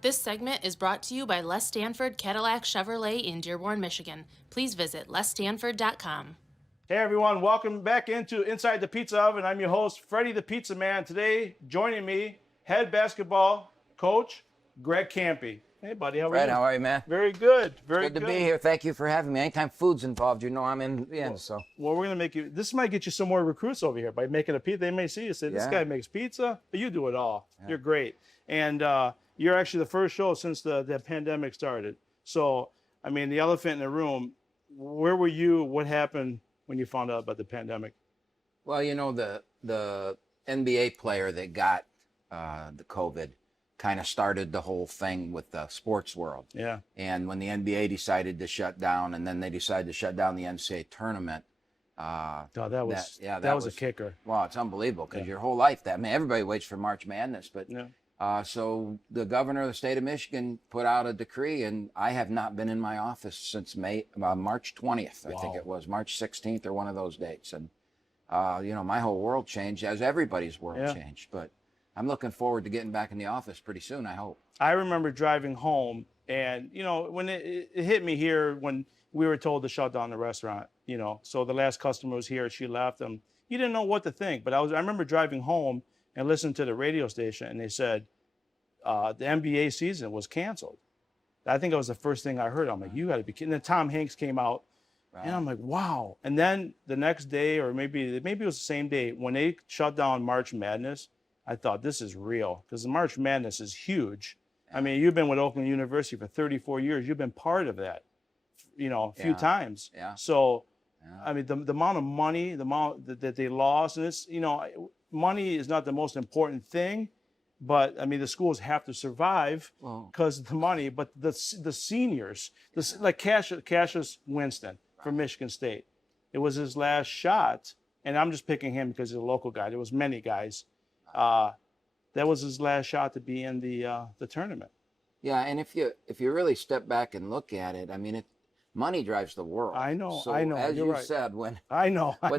This segment is brought to you by Les Stanford Cadillac Chevrolet in Dearborn, Michigan. Please visit lesstanford.com. Hey everyone, welcome back into Inside the Pizza Oven. I'm your host, Fredi the Pizza Man. Today, joining me, head basketball coach, Greg Kampe. Hey buddy, how are you? Fred, how are you, man? Very good, very Good to be here. Thank you for having me. Anytime food's involved, you know I'm in. So. Well, we're gonna make you. This might get you some more recruits over here by making a pizza. They may see you say, "This guy makes pizza," but you do it all. Yeah. You're great, and you're actually the first show since the pandemic started. So, I mean, the elephant in the room. Where were you? What happened when you found out about the pandemic? Well, you know, the NBA player that got the COVID kind of started the whole thing with the sports world. Yeah. And when the NBA decided to shut down, and then they decided to shut down the NCAA tournament. That was a kicker. Well, it's unbelievable because your whole life, everybody waits for March Madness, but so the governor of the state of Michigan put out a decree, and I have not been in my office since March 20th. I think it was March 16th or one of those dates, and you know, my whole world changed, as everybody's world changed, but I'm looking forward to getting back in the office pretty soon, I hope. I remember driving home, and, you know, when it hit me here when we were told to shut down the restaurant, you know, so the last customer was here, she left, and you didn't know what to think. But I remember driving home and listening to the radio station, and they said the NBA season was canceled. I think it was the first thing I heard. I'm like, you got to be kidding. And then Tom Hanks came out, and I'm like, wow. And then the next day, or maybe it was the same day, when they shut down March Madness, I thought, this is real, because the March Madness is huge. I mean, you've been with Oakland University for 34 years. You've been part of that, you know, a few times. Yeah. So, I mean, the amount of money, the amount that they lost, and it's, you know, money is not the most important thing, but, I mean, the schools have to survive because of the money. But the seniors, like Cassius Winston from Michigan State, it was his last shot, and I'm just picking him because he's a local guy. There was many guys. That was his last shot to be in the tournament. Yeah, and if you really step back and look at it, I mean, money drives the world. I know. So I know. as You're you right. said, when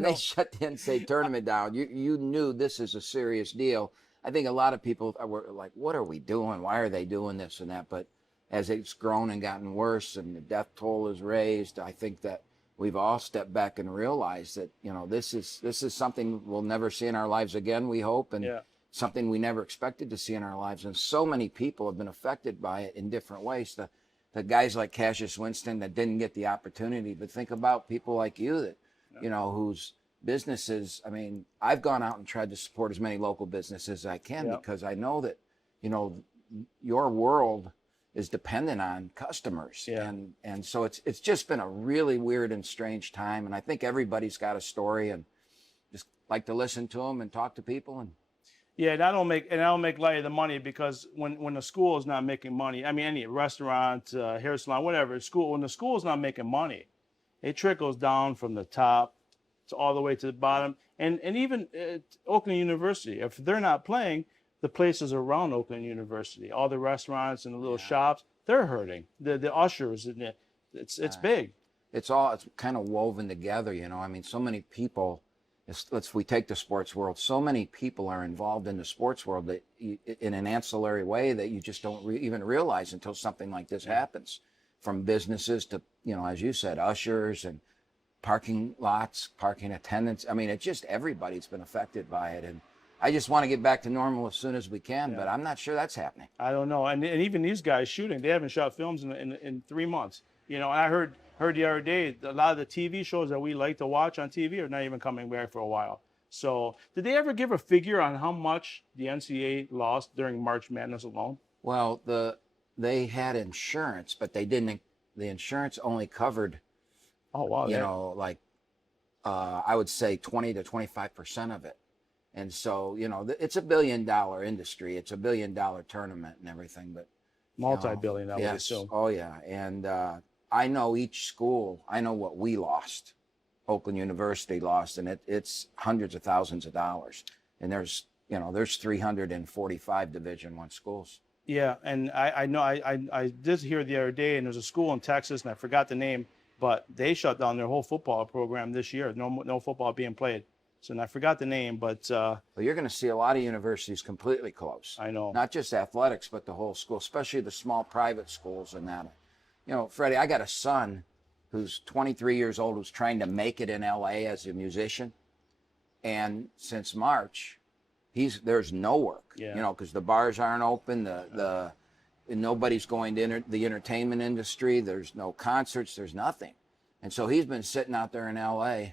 they shut the NCAA tournament down, you knew this is a serious deal. I think a lot of people were like, "What are we doing? Why are they doing this and that?" But as it's grown and gotten worse, and the death toll is raised, I think that we've all stepped back and realized that, you know, this is something we'll never see in our lives again, we hope, and something we never expected to see in our lives. And so many people have been affected by it in different ways. The guys like Cassius Winston that didn't get the opportunity, but think about people like you that, you know, whose businesses, I mean, I've gone out and tried to support as many local businesses as I can because I know that, you know, your world is dependent on customers. And so it's just been a really weird and strange time. And I think everybody's got a story, and just like to listen to them and talk to people. And and I don't make light of the money, because when the school is not making money, I mean, any restaurant, hair salon, whatever, when the school is not making money, it trickles down from the top to all the way to the bottom. And even Oakland University, if they're not playing, the places around Oakland University, all the restaurants and the little shops, they're hurting. The ushers, and it's big. It's kind of woven together, you know. I mean, so many people. We take the sports world. So many people are involved in the sports world that in an ancillary way that you just don't even realize until something like this happens. From businesses to, you know, as you said, ushers and parking lots, parking attendants. I mean, everybody's been affected by it. And I just want to get back to normal as soon as we can, but I'm not sure that's happening. I don't know. And even these guys shooting, they haven't shot films in 3 months. You know, I heard the other day, a lot of the TV shows that we like to watch on TV are not even coming back for a while. So did they ever give a figure on how much the NCAA lost during March Madness alone? Well, they had insurance, but they didn't. The insurance only covered, you know, like I would say 20 to 25% of it. And so, you know, it's $1 billion industry. It's $1 billion tournament and everything, but multi-billion, I would assume. Oh yeah, and I know each school. I know what we lost. Oakland University lost, and it's hundreds of thousands of dollars. And there's 345 Division I schools. Yeah, and I know I did hear the other day, and there's a school in Texas, and I forgot the name, but they shut down their whole football program this year. No football being played. So and I forgot the name, but Well, you're going to see a lot of universities completely close. I know. Not just athletics, but the whole school, especially the small private schools and that. You know, Freddie, I got a son who's 23 years old who's trying to make it in LA as a musician. And since March, there's no work, Yeah. you know, because the bars aren't open, nobody's going to the entertainment industry. There's no concerts, there's nothing. And so he's been sitting out there in LA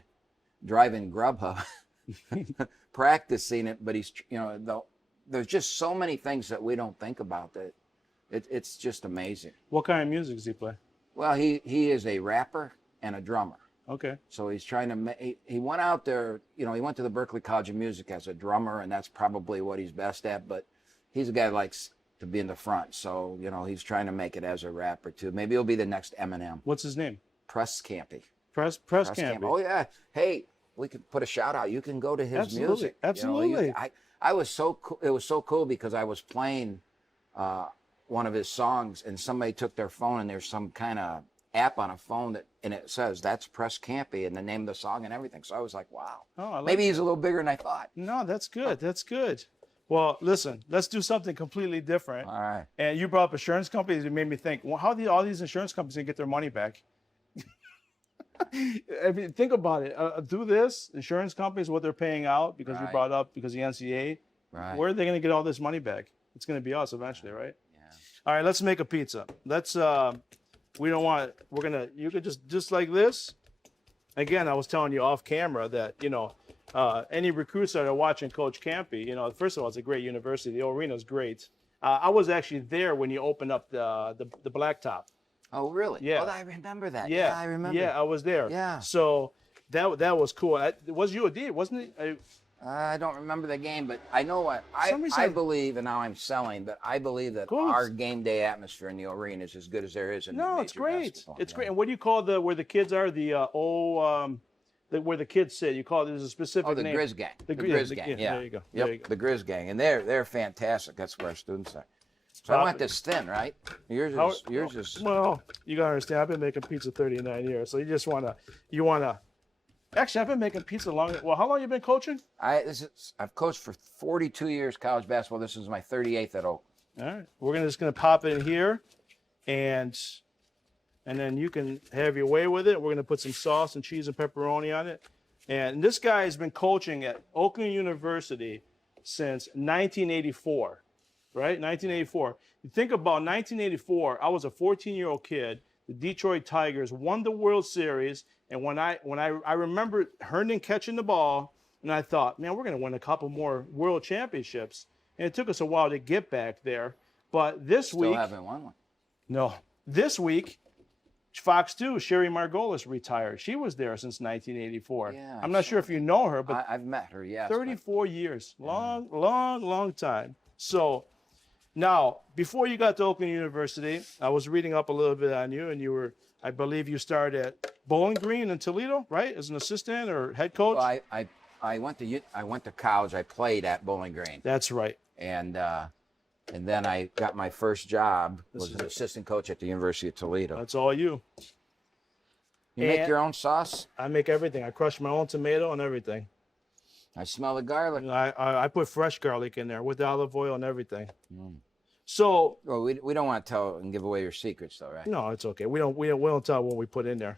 driving Grubhub, practicing it. But he's, you know, there's just so many things that we don't think about that it's just amazing. What kind of music does he play? Well, he is a rapper and a drummer. Okay. So he's trying to he went out there, you know, he went to the Berklee College of Music as a drummer, and that's probably what he's best at. But he's a guy who likes to be in the front. So, you know, he's trying to make it as a rapper too. Maybe he'll be the next Eminem. What's his name? Kampe. Press Kampe. Oh yeah. Hey, we could put a shout out. You can go to his music. Absolutely. You know, I was so cool. It was so cool because I was playing one of his songs, and somebody took their phone, and there's some kind of app on a phone and it says that's Press Kampe and the name of the song and everything. So I was like, wow. Oh, maybe he's a little bigger than I thought. No, that's good. That's good. Well, listen, let's do something completely different. All right. And you brought up insurance companies. It made me think, well, how do all these insurance companies gonna get their money back? I mean, think about it. Do this, insurance companies, what they're paying out because you Right. brought up because the NCAA. Right. Where are they gonna get all this money back? It's gonna be us eventually, right? Yeah. All right, let's make a pizza. Let's. We don't want. We're gonna. You could just like this. Again, I was telling you off camera that any recruits that are watching Coach Kampe, first of all, it's a great university. The arena's great. I was actually there when you opened up the blacktop. Oh, really? Yeah. Oh, I remember that. Yeah, I remember. Yeah, I was there. Yeah. So that was cool. It was UOD, wasn't it? I don't remember the game, but I know what Some reason I believe, and now I'm selling, but I believe that Cool. our game day atmosphere in the arena is as good as there is in No, major it's great. basketball. It's Yeah. great. And what do you call where the kids are? Where the kids sit. You call it. There's a specific Oh, the name. Grizz Gang. The Grizz Gang. Yeah. There you go. Yep. There you go. The Grizz Gang, and they're fantastic. That's where our students are. So I want this thin, right? Yours is. Well, you gotta understand. I've been making pizza 39 years, so you wanna. Actually, I've been making pizza long. Well, how long you been coaching? I've coached for 42 years college basketball. This is my 38th at Oakland. All right, we're just gonna pop it in here, and then you can have your way with it. We're gonna put some sauce and cheese and pepperoni on it. And this guy has been coaching at Oakland University since 1984, right? 1984. You think about 1984. I was a 14-year-old kid. The Detroit Tigers won the World Series, and when I remember Herndon catching the ball, and I thought, man, we're gonna win a couple more World Championships. And it took us a while to get back there. But this Still week, haven't won one. no, this week, Fox 2, Sherry Margolis retired. She was there since 1984. Yeah, I'm not sure if you know her, but I've met her. Yes. but- 34 years. Long time. So now, before you got to Oakland University, I was reading up a little bit on you, and I believe you started at Bowling Green in Toledo, right? As an assistant or head coach? Well, I went to college. I played at Bowling Green, That's right. and then I got my first job was an assistant coach at the University of Toledo. That's all you. You make and- your own sauce? I make everything. I crush my own tomato and everything. I smell the garlic. I put fresh garlic in there with the olive oil and everything. So Well, we don't want to tell and give away your secrets, though, right? no, it's okay. We don't tell what we put in there.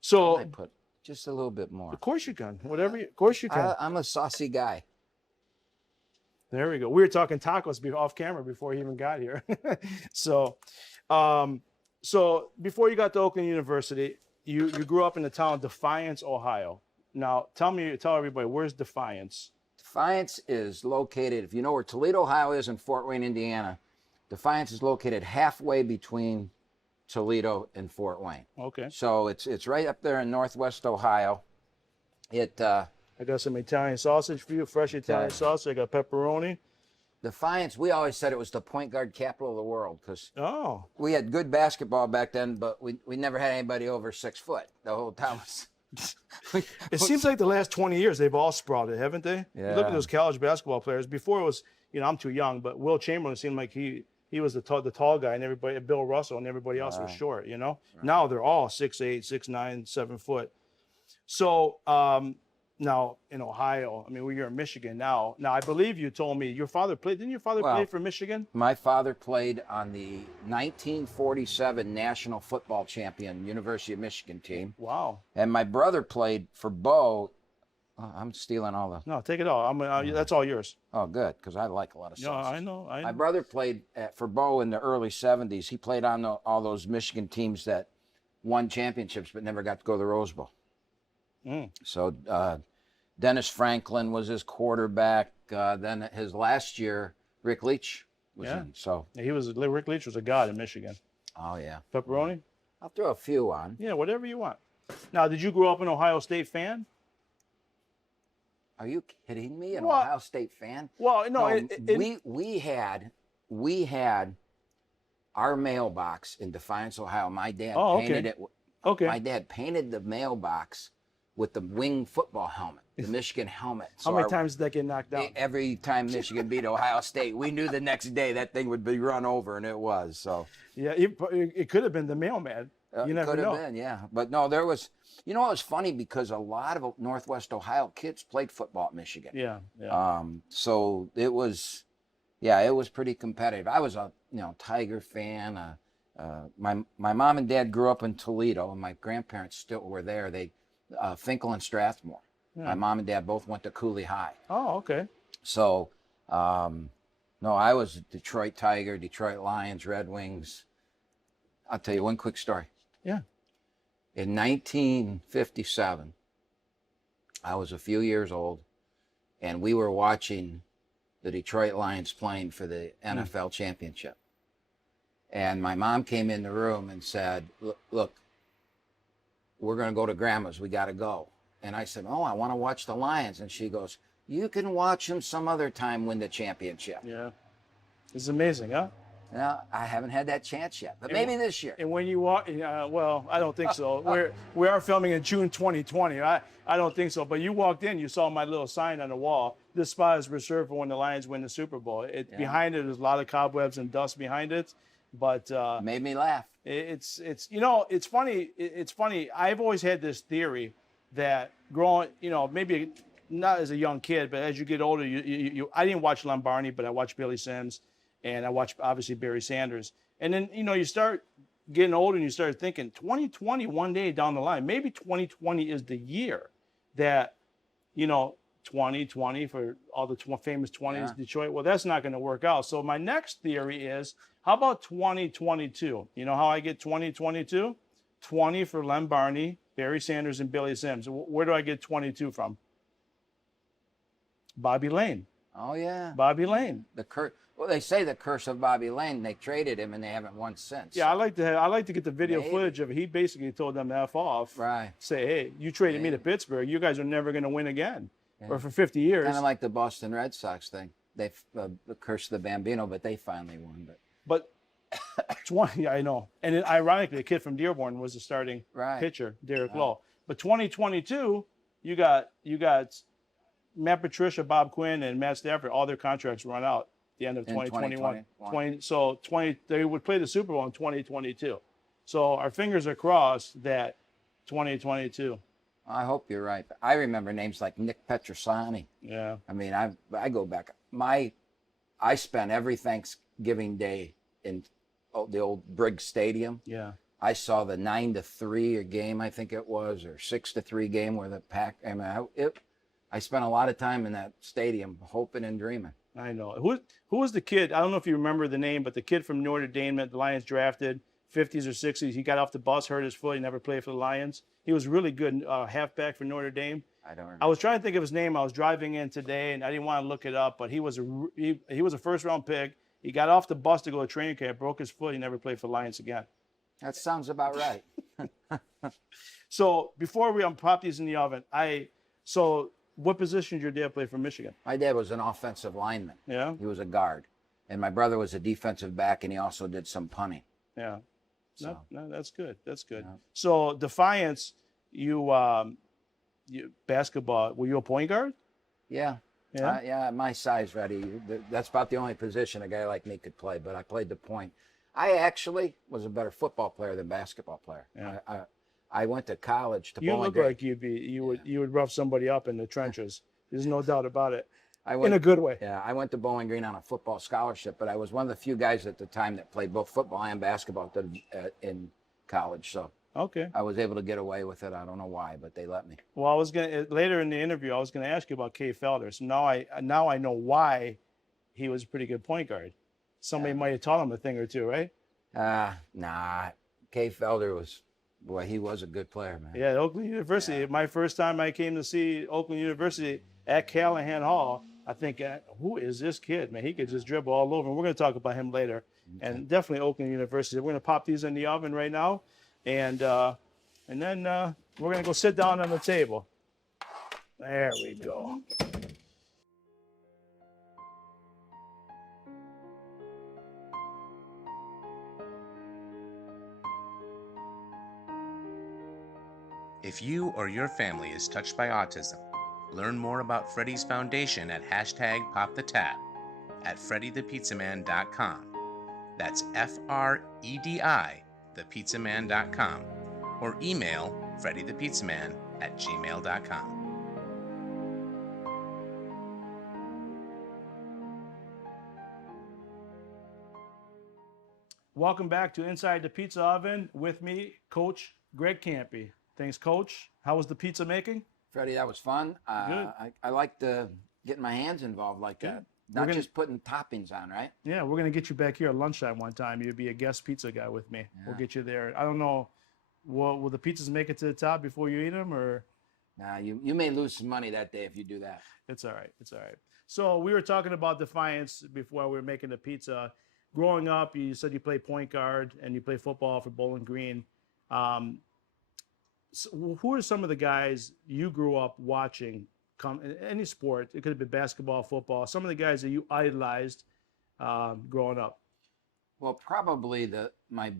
So I put just a little bit more. of course you can. Of course you can. I'm a saucy guy. There we go. We were talking tacos off camera before he even got here. So before you got to Oakland University, you grew up in the town of Defiance, Ohio. Now tell everybody, where's Defiance? Defiance is located, if you know where Toledo, Ohio is, and Fort Wayne, Indiana. Defiance is located halfway between Toledo and Fort Wayne. Okay. So it's right up there in northwest Ohio. I got some Italian sausage for you, fresh Italian sausage. I got pepperoni. Defiance, we always said it was the point guard capital of the world because Oh, we had good basketball back then, but we never had anybody over 6 foot. The whole time was. it seems like the last 20 years they've all sprouted, haven't they? You look Yeah. at those college basketball players. Before it was, I'm too young, but Will Chamberlain seemed like he was the tall guy, and everybody, Bill Russell, and everybody else was short. Now they're all 6'8", 6'9", 7 foot. So now in Ohio. I mean, you're in Michigan now. Now, I believe you told me your father played. Didn't your father play for Michigan? My father played on the 1947 National Football Champion University of Michigan team. Wow. And my brother played for Bo. Oh, I'm stealing all the. No, take it all. That's all yours. Oh, good, because I like a lot of sauces. Yeah, I know. My brother played for Bo in the early 70s. He played on all those Michigan teams that won championships but never got to go to the Rose Bowl. So Dennis Franklin was his quarterback. Then his last year, Rick Leach was in. So Rick Leach was a god in Michigan. Oh yeah. Pepperoni? I'll throw a few on. Yeah, whatever you want. Now, did you grow up an Ohio State fan? Are you kidding me? An Ohio State fan? Well, no. We had our mailbox in Defiance, Ohio. My dad painted it. Okay. My dad painted the mailbox with the wing football helmet, the Michigan helmet. How many times did that get knocked out? Every time Michigan beat Ohio State, we knew the next day that thing would be run over, and it was. So yeah, it could have been the mailman. You never know. Could have been, yeah. But no, there was. You know, it was funny because a lot of Northwest Ohio kids played football at Michigan. Yeah. So it was, it was pretty competitive. I was a Tiger fan. My mom and dad grew up in Toledo, and my grandparents still were there. They Finkel and Strathmore. Yeah. My mom and dad both went to Cooley High. Oh, okay. So, no, I was a Detroit Tiger, Detroit Lions, Red Wings. I'll tell you one quick story. Yeah. In 1957, I was a few years old, and we were watching the Detroit Lions playing for the NFL championship. And my mom came in the room and said, look, we're going to go to Grandma's. We got to go. And I said, oh, I want to watch the Lions. And she goes, you can watch them some other time win the championship. Yeah. It's amazing, huh? No, I haven't had that chance yet, but maybe this year. And when you walk, well, I don't think so. We are filming in June 2020. I don't think so. But you walked in, you saw my little sign on the wall. This spot is reserved for when the Lions win the Super Bowl. Behind it, there's a lot of cobwebs and dust behind it, but made me laugh. It's it's funny. It's funny. I've always had this theory that growing, maybe not as a young kid, but as you get older, I didn't watch Lombardi, but I watched Billy Sims. And I watched, obviously, Barry Sanders. And then, you start getting older and you start thinking 2020, one day down the line, maybe 2020 is the year that, 2020 for all the famous 20s, Detroit. Well, that's not going to work out. So my next theory is, how about 2022? You know how I get 2022? 20 for Lem Barney, Barry Sanders, and Billy Sims. Where do I get 22 from? Bobby Lane. Oh, yeah. Bobby Lane. Well, they say the curse of Bobby Lane. They traded him, and they haven't won since. Yeah, I like to get the video footage of it. He basically told them to F off. Right. Say, hey, you traded me to Pittsburgh. You guys are never going to win again, or for 50 years. Kind of like the Boston Red Sox thing. They the curse of the Bambino, but they finally won. But 20, yeah, I know. And ironically, the kid from Dearborn was the starting pitcher, Derek Lowe. But 2022, you got Matt Patricia, Bob Quinn, and Matt Stafford. All their contracts run out. The end of 2021. They would play the Super Bowl in 2022. So our fingers are crossed that 2022. I hope you're right. I remember names like Nick Petrosani. Yeah. I mean, I go back. I spent every Thanksgiving Day in the old Briggs Stadium. Yeah. I saw the 9-3 game, I think it was, or 6-3 game where the Pack. I mean, I spent a lot of time in that stadium, hoping and dreaming. I know. Who was the kid? I don't know if you remember the name, but the kid from Notre Dame that the Lions drafted, 50s or 60s. He got off the bus, hurt his foot. He never played for the Lions. He was really good halfback for Notre Dame. I don't remember. I was trying to think of his name. I was driving in today, and I didn't want to look it up, but he was a first-round pick. He got off the bus to go to training camp, broke his foot. He never played for the Lions again. That sounds about right. So before we pop these in the oven, what position did your dad play for Michigan? My dad was an offensive lineman. Yeah. He was a guard. And my brother was a defensive back, and he also did some punting. Yeah. So. No, that's good. That's good. Yeah. So Defiance, you basketball, were you a point guard? Yeah. Yeah, my size, Fredi. That's about the only position a guy like me could play, but I played the point. I actually was a better football player than basketball player. Yeah. I went to college to You Bowling look Green. like you would rough somebody up in the trenches. There's no doubt about it. I In went, a good way. Yeah, I went to Bowling Green on a football scholarship, but I was one of the few guys at the time that played both football and basketball in college. So Okay. I was able to get away with it. I don't know why, but they let me. Well, I was gonna later in the interview, I was gonna ask you about Kay Felder. So now I know why he was a pretty good point guard. Somebody might have taught him a thing or two, right? Nah. Kay Felder he was a good player, man. Yeah, at Oakland University. Yeah. My first time I came to see Oakland University at Callahan Hall, I think, who is this kid, man? He could just dribble all over. And we're going to talk about him later. Okay. And definitely Oakland University. We're going to pop these in the oven right now. And then we're going to go sit down on the table. There we go. If you or your family is touched by autism, learn more about Fredi's foundation at #PopTheTab at FrediThePizzaMan.com. That's FREDI, thepizzaman.com, or email FrediThePizzaman@gmail.com. Welcome back to Inside the Pizza Oven with me, Coach Greg Kampe. Thanks, Coach. How was the pizza making? Freddie, that was fun. Good. I like getting my hands involved like that. Not just putting toppings on, right? Yeah, we're going to get you back here at lunchtime one time. You'll be a guest pizza guy with me. Yeah. We'll get you there. I don't know, will the pizzas make it to the top before you eat them, or? Nah, you may lose some money that day if you do that. It's all right. It's all right. So we were talking about Defiance before we were making the pizza. Growing up, you said you played point guard and you played football for Bowling Green. So who are some of the guys you grew up watching come in any sport? It could have been basketball, football. Some of the guys that you idolized growing up. Well, probably my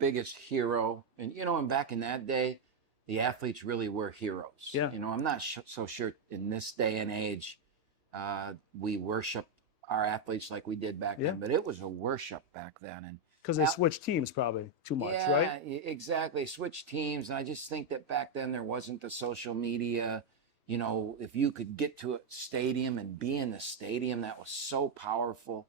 biggest hero, and back in that day, the athletes really were heroes. Yeah. I'm not so sure in this day and age we worship our athletes like we did back then, but it was a worship back then. And because they switched teams probably too much, right? Yeah, exactly. Switch teams. And I just think that back then there wasn't the social media. If you could get to a stadium and be in the stadium, that was so powerful.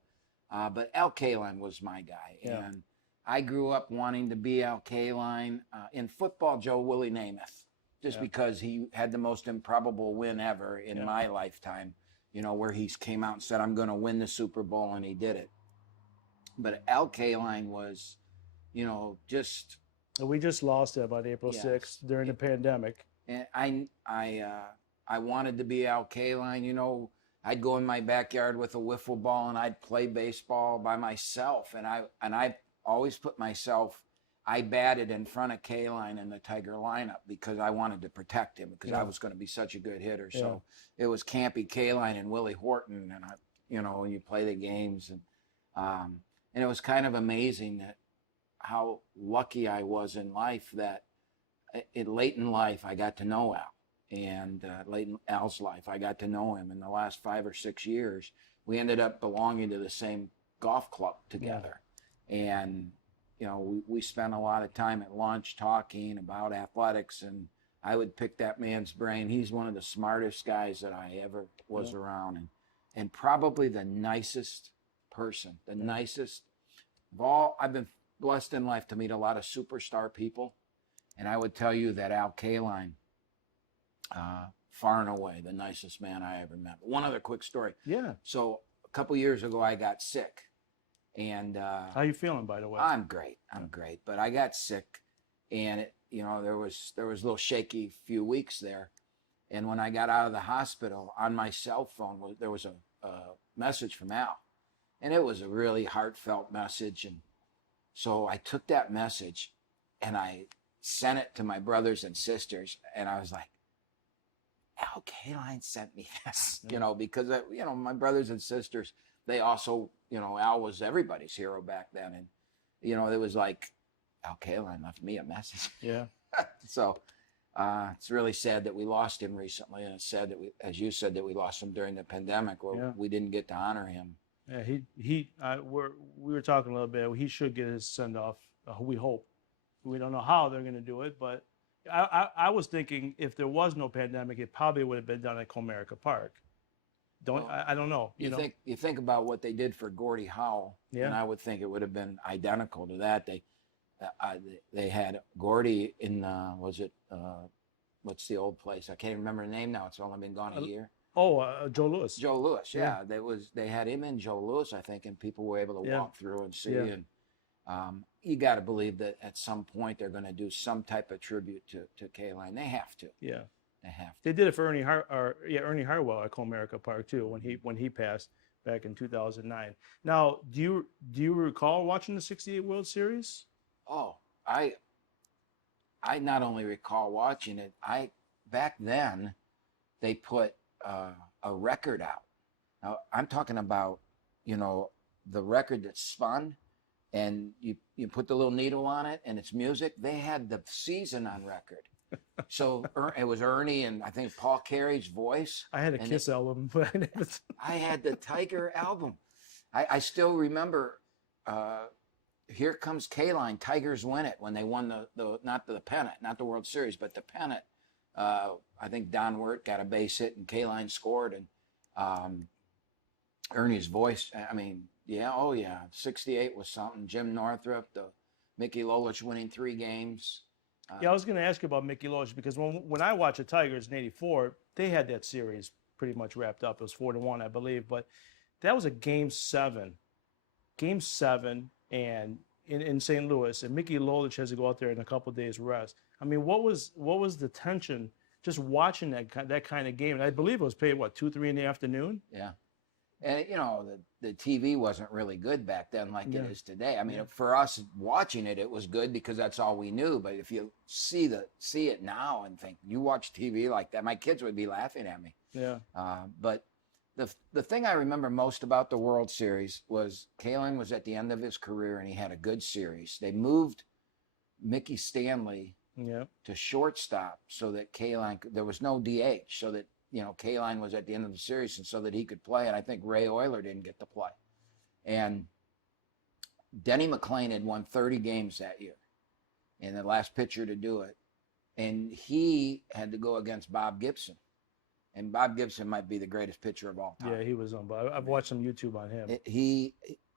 But Al Kaline was my guy. Yeah. And I grew up wanting to be Al Kaline. In football, Joe Willie Namath, just because he had the most improbable win ever in my lifetime, where he came out and said, I'm going to win the Super Bowl, and he did it. But Al Kaline was, just. We just lost it about April 6th during the pandemic. And I wanted to be Al Kaline. I'd go in my backyard with a wiffle ball and I'd play baseball by myself. And I always put myself. I batted in front of Kaline in the Tiger lineup because I wanted to protect him because I was going to be such a good hitter. Yeah. So it was Kampe, Kaline, and Willie Horton, and you play the games and it was kind of amazing that how lucky I was in life that late in life I got to know Al, and late in Al's life I got to know him. In the last 5 or 6 years, we ended up belonging to the same golf club together, and we spent a lot of time at lunch talking about athletics, and I would pick that man's brain. He's one of the smartest guys that I ever was around, and probably the nicest person, the nicest of all. I've been blessed in life to meet a lot of superstar people, and I would tell you that Al Kaline, far and away the nicest man I ever met. One other quick story. Yeah. So a couple years ago, I got sick, and how you feeling, by the way? I'm great. I'm great, but I got sick, and there was a little shaky few weeks there, and when I got out of the hospital, on my cell phone there was a message from Al. And it was a really heartfelt message. And so I took that message and I sent it to my brothers and sisters. And I was like, Al Kaline sent me this, because, my brothers and sisters, they also, Al was everybody's hero back then. And, it was like, Al Kaline left me a message. Yeah. So it's really sad that we lost him recently. And it's sad that as you said, that we lost him during the pandemic where we didn't get to honor him. Yeah, we were talking a little bit. He should get his send off. We hope. We don't know how they're going to do it, but I was thinking if there was no pandemic, it probably would have been done at Comerica Park. Well, I don't know. You think about what they did for Gordie Howe, and Yeah. I would think it would have been identical to that. They had Gordie in was it what's the old place? I can't even remember the name now. It's only been gone a year. Joe Louis. Joe Louis, Yeah. yeah. They had him in Joe Louis, I think, and people were able to Yeah. walk through and see. Yeah. And you got to believe that at some point they're going to do some type of tribute to K-Line. They have to. Yeah. They have to. They did it for Ernie Harwell at Comerica Park too when he passed back in 2009. Now, do you recall watching the '68 World Series? Oh, I not only recall watching it. Back then they put a record out. Now I'm talking about the record that spun, and you put the little needle on it and it's music. They had the season on record. So it was Ernie and I think Paul Carey's voice. I had a Kiss album, but I never. I had the Tiger album. I still remember Here Comes K-Line, Tigers Win It, when they won the not the pennant, not the World Series, but the pennant. I think Don Wirt got a base hit and K-Line scored, and Ernie's voice, I mean, yeah, oh yeah, 68 was something. Jim Northrup, the Mickey Lolich winning 3 games. Yeah, I was going to ask you about Mickey Lolich because when I watched the Tigers in '84, they had that series pretty much wrapped up. It was 4-1, I believe, but that was a Game 7, and in St. Louis, and Mickey Lolich has to go out there in a couple of days rest. I mean, what was the tension just watching that kind of game? And I believe it was paid 2-3 in the afternoon. Yeah. And the TV wasn't really good back then like it is today. I mean, for us watching it, it was good because that's all we knew. But if you see it now and think you watch TV like that, my kids would be laughing at me. Yeah. But the thing I remember most about the World Series was K-Line was at the end of his career and he had a good series. They moved Mickey Stanley to shortstop so that K-Line, there was no DH, so that K-Line was at the end of the series and so that he could play. And I think Ray Euler didn't get to play. And Denny McClain had won 30 games that year and the last pitcher to do it. And he had to go against Bob Gibson. And Bob Gibson might be the greatest pitcher of all time. Yeah, he was on. But I've watched some YouTube on him.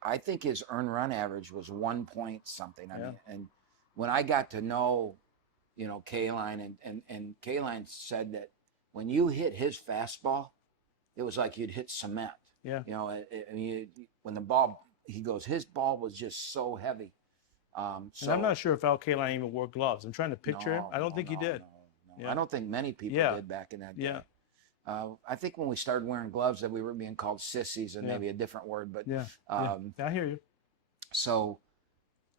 I think his earned run average was 1 point something. I mean, and when I got to know, K-Line and K-Line said that when you hit his fastball, it was like you'd hit cement. Yeah. When the ball, he goes, his ball was just so heavy. And I'm not sure if Al K-Line even wore gloves. I'm trying to picture him. I don't think he did. No. I don't think many people did back in that day. Yeah. I think when we started wearing gloves that we were being called sissies and maybe a different word, but I hear you. So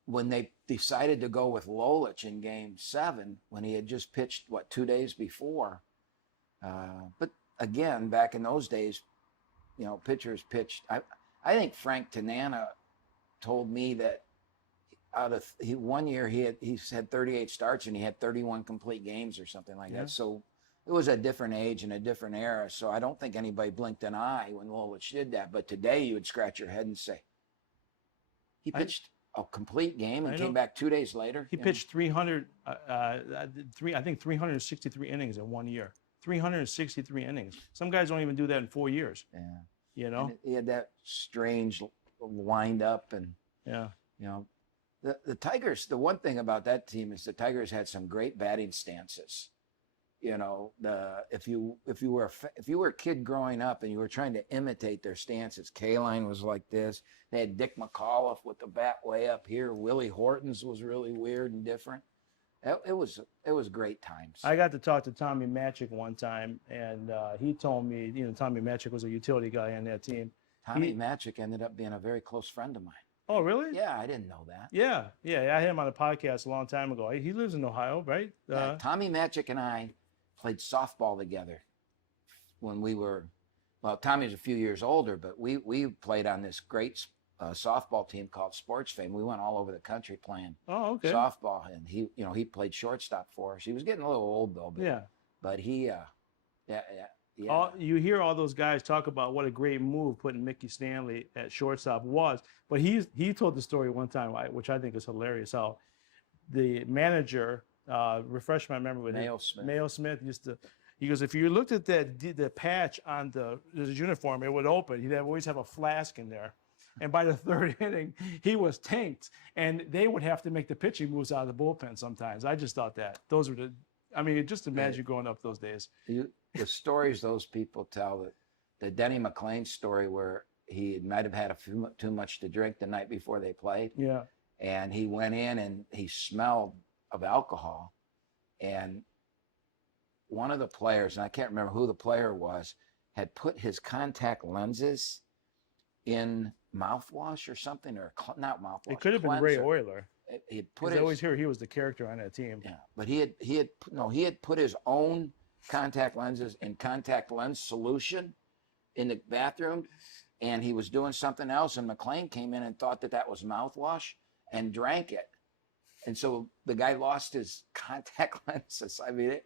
when they decided to go with Lolich in Game 7, when he had just pitched 2 days before, but again, back in those days, pitchers pitched. I think Frank Tanana told me that one year he had 38 starts and he had 31 complete games or something like that. So it was a different age and a different era. So I don't think anybody blinked an eye when Lolich did that. But today you would scratch your head and say, he pitched a complete game and came back 2 days later. He pitched 363 innings in 1 year. 363 innings. Some guys don't even do that in 4 years. Yeah. And he had that strange wind up and the Tigers, the one thing about that team is the Tigers had some great batting stances. If you were a kid growing up and you were trying to imitate their stances, K-Line was like this. They had Dick McAuliffe with the bat way up here. Willie Horton's was really weird and different. It was great times. I got to talk to Tommy Matchik one time, and he told me, Tommy Matchik was a utility guy on that team. Tommy Matchik ended up being a very close friend of mine. Oh, really? Yeah, I didn't know that. Yeah. I had him on a podcast a long time ago. He lives in Ohio, right? Tommy Matchik and I played softball together when we were, Tommy's a few years older, but we played on this great softball team called Sports Fame. We went all over the country playing softball, and he played shortstop for us. He was getting a little old though, but he you hear all those guys talk about what a great move putting Mickey Stanley at shortstop was, but he told the story one time, which I think is hilarious, how the manager refresh my memory with Mayo Smith. Mayo Smith used to. He goes, if you looked at the patch on his uniform, it would open. He'd always have a flask in there. And by the 3rd inning, he was tanked. And they would have to make the pitching moves out of the bullpen sometimes. I just thought that. Those were just imagine growing up those days. The stories those people tell, the Denny McClain story where he might have had too much to drink the night before they played. Yeah. And he went in and he smelled of alcohol. And one of the players, and I can't remember who the player was, had put his contact lenses in mouthwash or something, or not mouthwash. It could have been Ray Euler. He had put I always hear he was the character on that team. Yeah, but he had put his own contact lenses in contact lens solution in the bathroom, and he was doing something else, and McClain came in and thought that was mouthwash and drank it. And so the guy lost his contact lenses. I mean,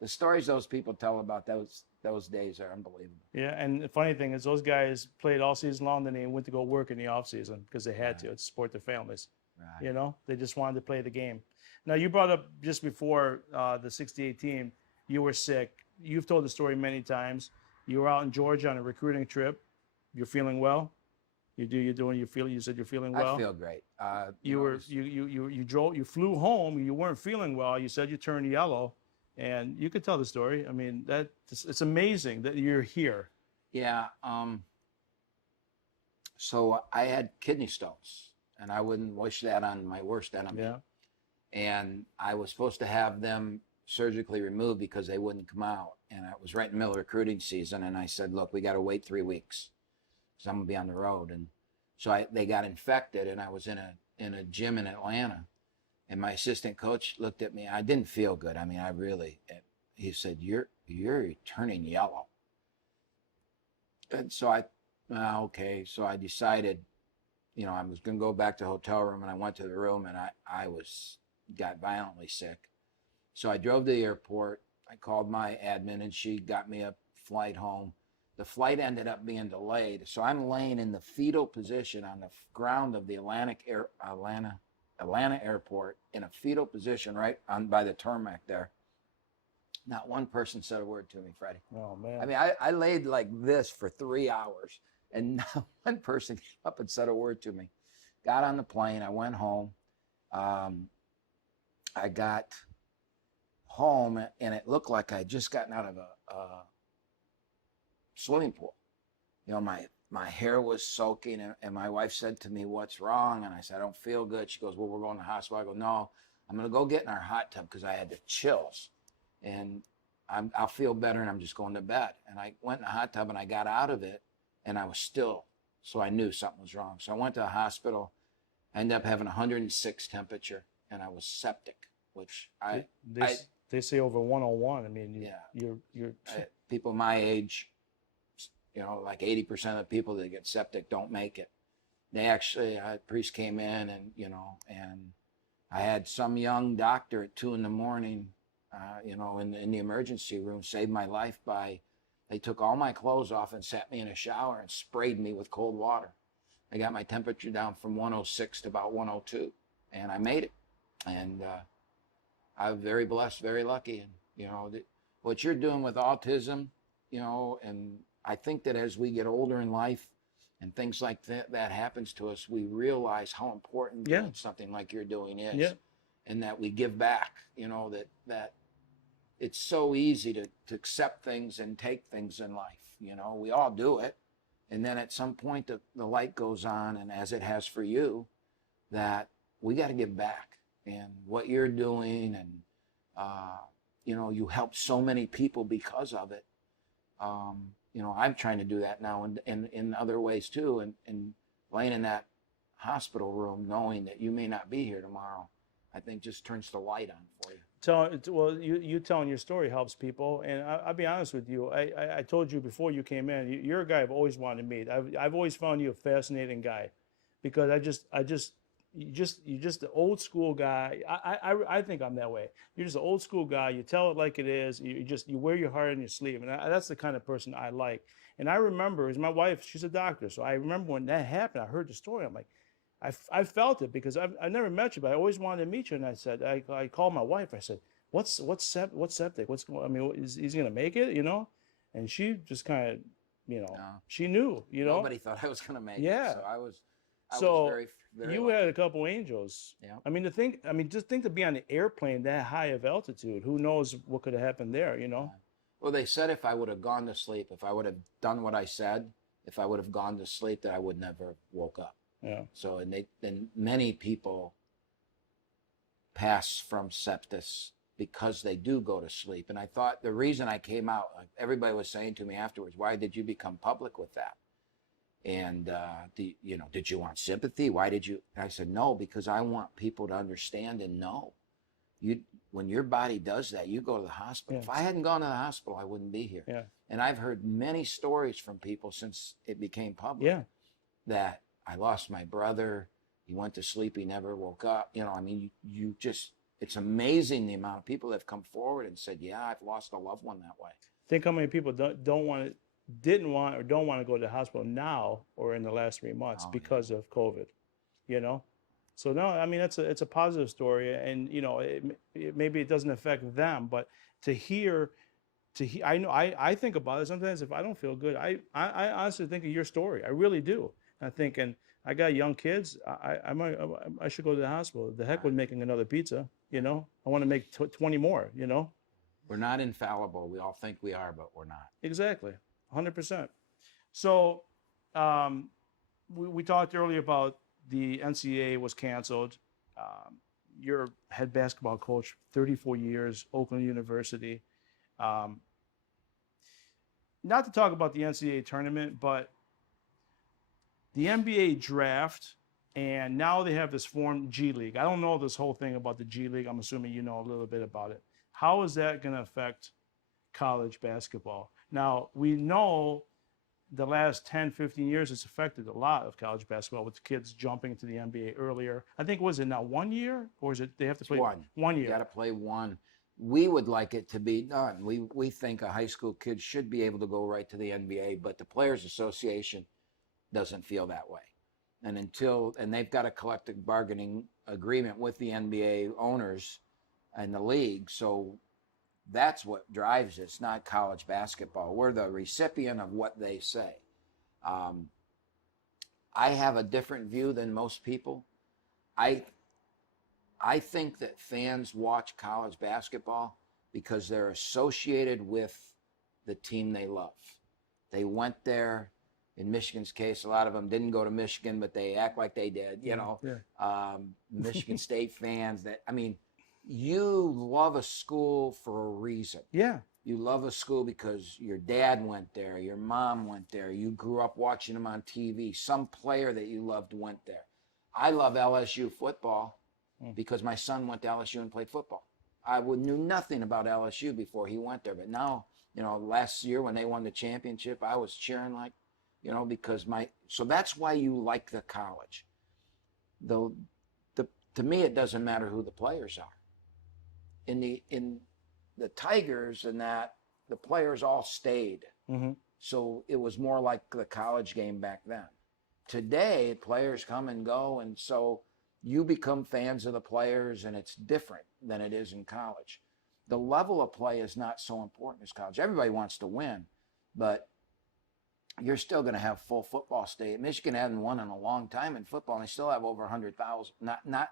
the stories those people tell about those days are unbelievable. Yeah, and the funny thing is those guys played all season long, then they went to go work in the off season because they had to support their families. Right. You know, they just wanted to play the game. Now, you brought up just before the 68 team, you were sick. You've told the story many times. You were out in Georgia on a recruiting trip. You're feeling well? You said you're feeling well? I feel great. You flew home. You weren't feeling well. You said you turned yellow. And you could tell the story. I mean, it's amazing that you're here. Yeah. So I had kidney stones, and I wouldn't wish that on my worst enemy. Yeah. And I was supposed to have them surgically removed because they wouldn't come out. And it was right in the middle of recruiting season. And I said, look, we got to wait 3 weeks because I'm going to be on the road. And so they got infected, and I was in a gym in Atlanta. And my assistant coach looked at me. I didn't feel good. I mean, he said, you're turning yellow. And so okay. So I decided, I was going to go back to the hotel room, and I went to the room, and I got violently sick. So I drove to the airport. I called my admin, and she got me a flight home. The flight ended up being delayed. So I'm laying in the fetal position on the ground of the Atlanta airport in a fetal position right by the tarmac there. Not one person said a word to me, Freddie. Oh, man. I mean, I laid like this for 3 hours, and not one person came up and said a word to me. Got on the plane. I went home. I got home, and it looked like I had just gotten out of a swimming pool. My hair was soaking, and my wife said to me, what's wrong? And I said, I don't feel good. She goes, well, we're going to the hospital. I go, no, I'm going to go get in our hot tub because I had the chills. And I'll feel better, and I'm just going to bed. And I went in the hot tub, and I got out of it, and I was still. So I knew something was wrong. So I went to the hospital. I ended up having 106 temperature, and I was septic, which they say over 101. I mean, you're people my age, like 80% of the people that get septic don't make it. They actually, a priest came in and I had some young doctor at 2 a.m, in the emergency room, saved my life they took all my clothes off and sat me in a shower and sprayed me with cold water. They got my temperature down from 106 to about 102, and I made it. And I'm very blessed, very lucky. And, what you're doing with autism, and I think that as we get older in life and things like that happens to us, we realize how important something like you're doing is, and that we give back, that it's so easy to accept things and take things in life. We all do it. And then at some point the light goes on, and as it has for you, that we got to give back. And what you're doing, and, you help so many people because of it. I'm trying to do that now in other ways too. And laying in that hospital room, knowing that you may not be here tomorrow, I think just turns the light on for you. You telling your story helps people. And I'll be honest with you. I told you before you came in, you're a guy I've always wanted to meet. I've always found you a fascinating guy, because you're just the old school guy. I think I'm that way. You're just an old school guy. You tell it like it is. You wear your heart on your sleeve, and that's the kind of person I like. And I remember, as my wife, she's a doctor, so I remember when that happened. I heard the story. I'm like, I felt it because I never met you, but I always wanted to meet you. And I said, I called my wife. I said, what's septic? What's going? I mean, is he gonna make it? You know? And she just kind of, No. she knew. You know? Nobody thought I was going to make Yeah. it. So I was So very, very you lucky. had a couple angels. Yeah. I mean, just think to be on an airplane that high of altitude. Who knows what could have happened there? You know? Well, they said if I would have gone to sleep, if I would have done what I said, if I would have gone to sleep, that I would never have woke up. Yeah. So, and many people pass from sepsis because they do go to sleep. And I thought the reason I came out, like everybody was saying to me afterwards, why did you become public with that? And, did you want sympathy? Why did you? And I said, no, because I want people to understand and know. When your body does that, you go to the hospital. Yeah. If I hadn't gone to the hospital, I wouldn't be here. Yeah. And I've heard many stories from people since it became public. Yeah. That I lost my brother. He went to sleep. He never woke up. I mean, you just, it's amazing the amount of people that have come forward and said, yeah, I've lost a loved one that way. Think how many people didn't want or don't want to go to the hospital now or in the last 3 months because of COVID, So no, I mean, it's a positive story, and maybe it doesn't affect them, but to hear, I think about it sometimes. If I don't feel good, I honestly think of your story. I really do. I think, and I got young kids. I should go to the hospital. The heck with making another pizza. I want to make 20 more. We're not infallible. We all think we are, but we're not. Exactly, 100%. So, we talked earlier about the NCAA was canceled. You're head basketball coach, 34 years, Oakland University. Not to talk about the NCAA tournament, but the NBA draft, and now they have this formed G League. I don't know this whole thing about the G League. I'm assuming you know a little bit about it. How is that going to affect college basketball? Now, we know the last 10, 15 years, it's affected a lot of college basketball with the kids jumping to the NBA earlier. I think, was it now 1 year? Or is it they have to play 1 year? You got to play one. We would like it to be done. We think a high school kid should be able to go right to the NBA, but the Players Association doesn't feel that way. And they've got a collective bargaining agreement with the NBA owners and the league. So that's what drives it. It's not college basketball. We're the recipient of what they say. I have a different view than most people. I think that fans watch college basketball because they're associated with the team they love. They went there. In Michigan's case, a lot of them didn't go to Michigan, but they act like they did, Yeah. Michigan State fans you love a school for a reason. Yeah. You love a school because your dad went there, your mom went there, you grew up watching them on TV, some player that you loved went there. I love LSU football because my son went to LSU and played football. I knew nothing about LSU before he went there, but now, last year when they won the championship, I was cheering like, because so that's why you like the college. To me, it doesn't matter who the players are. In the Tigers and that, the players all stayed. Mm-hmm. So it was more like the college game back then. Today, players come and go, and so you become fans of the players, and it's different than it is in college. The level of play is not so important as college. Everybody wants to win, but you're still going to have full football stadium. Michigan hasn't won in a long time in football, and they still have over 100,000.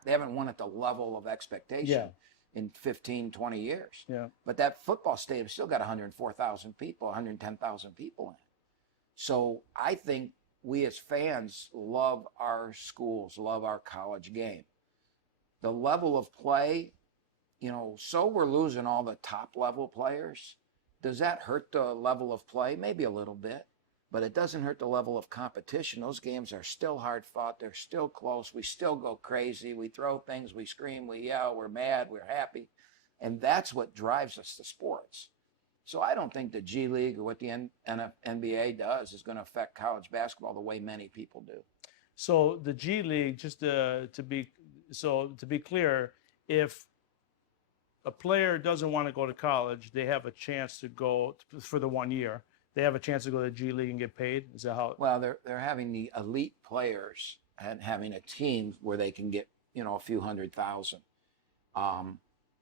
They haven't won at the level of expectation in 15, 20 years. Yeah. But that football stadium still got 104,000 people, 110,000 people in it. So I think we as fans love our schools, love our college game. The level of play, so we're losing all the top level players. Does that hurt the level of play? Maybe a little bit. But it doesn't hurt the level of competition. Those games are still hard fought. They're still close. We still go crazy. We throw things. We scream. We yell. We're mad. We're happy. And that's what drives us to sports. So I don't think the G League or what the NBA does is going to affect college basketball the way many people do. So the G League, just to be clear, if a player doesn't want to go to college, they have a chance to go for the 1 year. They have a chance to go to the G League and get paid. Is that how? Well, they're having the elite players and having a team where they can get, you know, a few $100,000.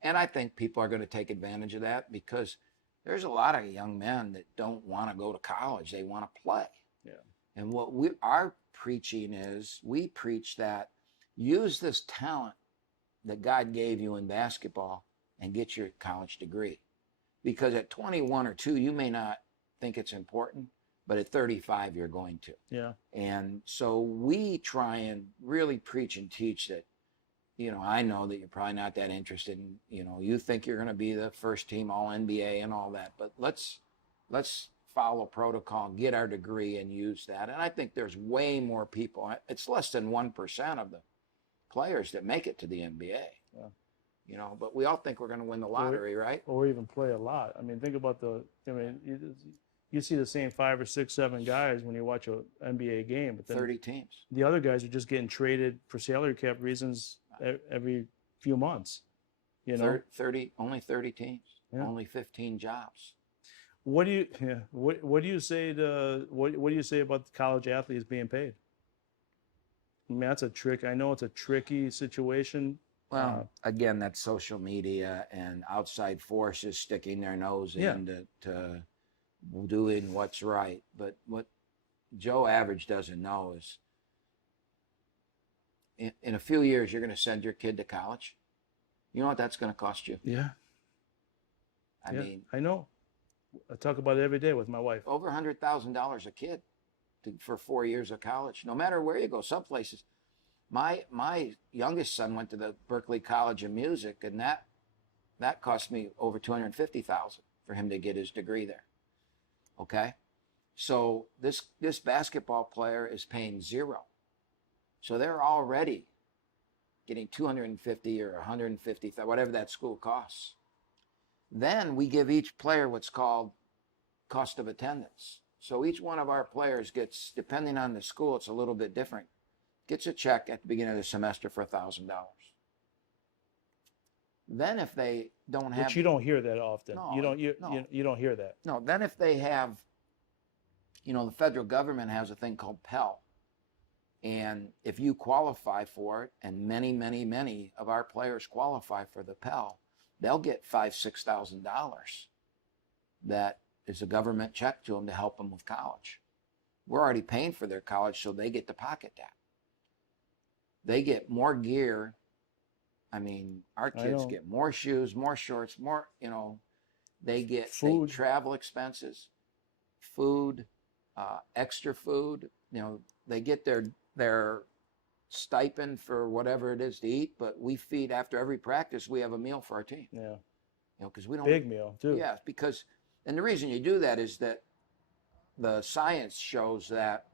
And I think people are going to take advantage of that because there's a lot of young men that don't want to go to college. They want to play. Yeah. And what our preaching is, we preach that use this talent that God gave you in basketball and get your college degree. Because at 21 or 2, you may not think it's important, but at 35, you're going to. Yeah. And so we try and really preach and teach that, you know, I know that you're probably not that interested in, you know, you think you're going to be the first team all NBA and all that, but let's follow protocol, get our degree and use that. And I think there's way more people. It's less than 1% of the players that make it to the NBA. Yeah. You know, but we all think we're going to win the lottery, right? Or even play a lot. I mean, think about you see the same 5 or 6, 7 guys when you watch an NBA game, but then 30 teams. the other guys are just getting traded for salary cap reasons every few months. You know, 30 only 30 teams, Yeah. only 15 jobs. what do you say to what do you say about the college athletes being paid? I mean, that's a trick. I know it's a tricky situation. Well, again, that's social media and outside forces sticking their nose Yeah. in to doing what's right. But what Joe Average doesn't know is in a few years, you're going to send your kid to college. You know what that's going to cost you? Yeah. I Yeah, mean, I know. I talk about it every day with my wife. over $100,000 a kid for 4 years of college, no matter where you go. Some places, my youngest son went to the Berklee College of Music, and that cost me over $250,000 for him to get his degree there. Okay, so this basketball player is paying zero, so they're already getting $250 or $150,000, whatever that school costs. Then we give each player what's called cost of attendance. So each one of our players gets, depending on the school, it's a little bit different, gets a check at the beginning of the semester for $1,000. Then if they don't have... But you don't hear that often. No, you don't no. you don't hear that. No, then if they have, you know, the federal government has a thing called Pell. And if you qualify for it, and many, many, many of our players qualify for the Pell, they'll get $5,000, $6,000 that is a government check to them to help them with college. We're already paying for their college, so they get to pocket that. They get more gear. I mean, our kids get more shoes, more shorts, more, you know, they get Food. travel expenses, food, extra food. You know, they get their stipend for whatever it is to eat, but we feed after every practice. We have a meal for our team. Yeah. You know, because we don't Big meal too. Yeah, because and the reason you do that is that the science shows that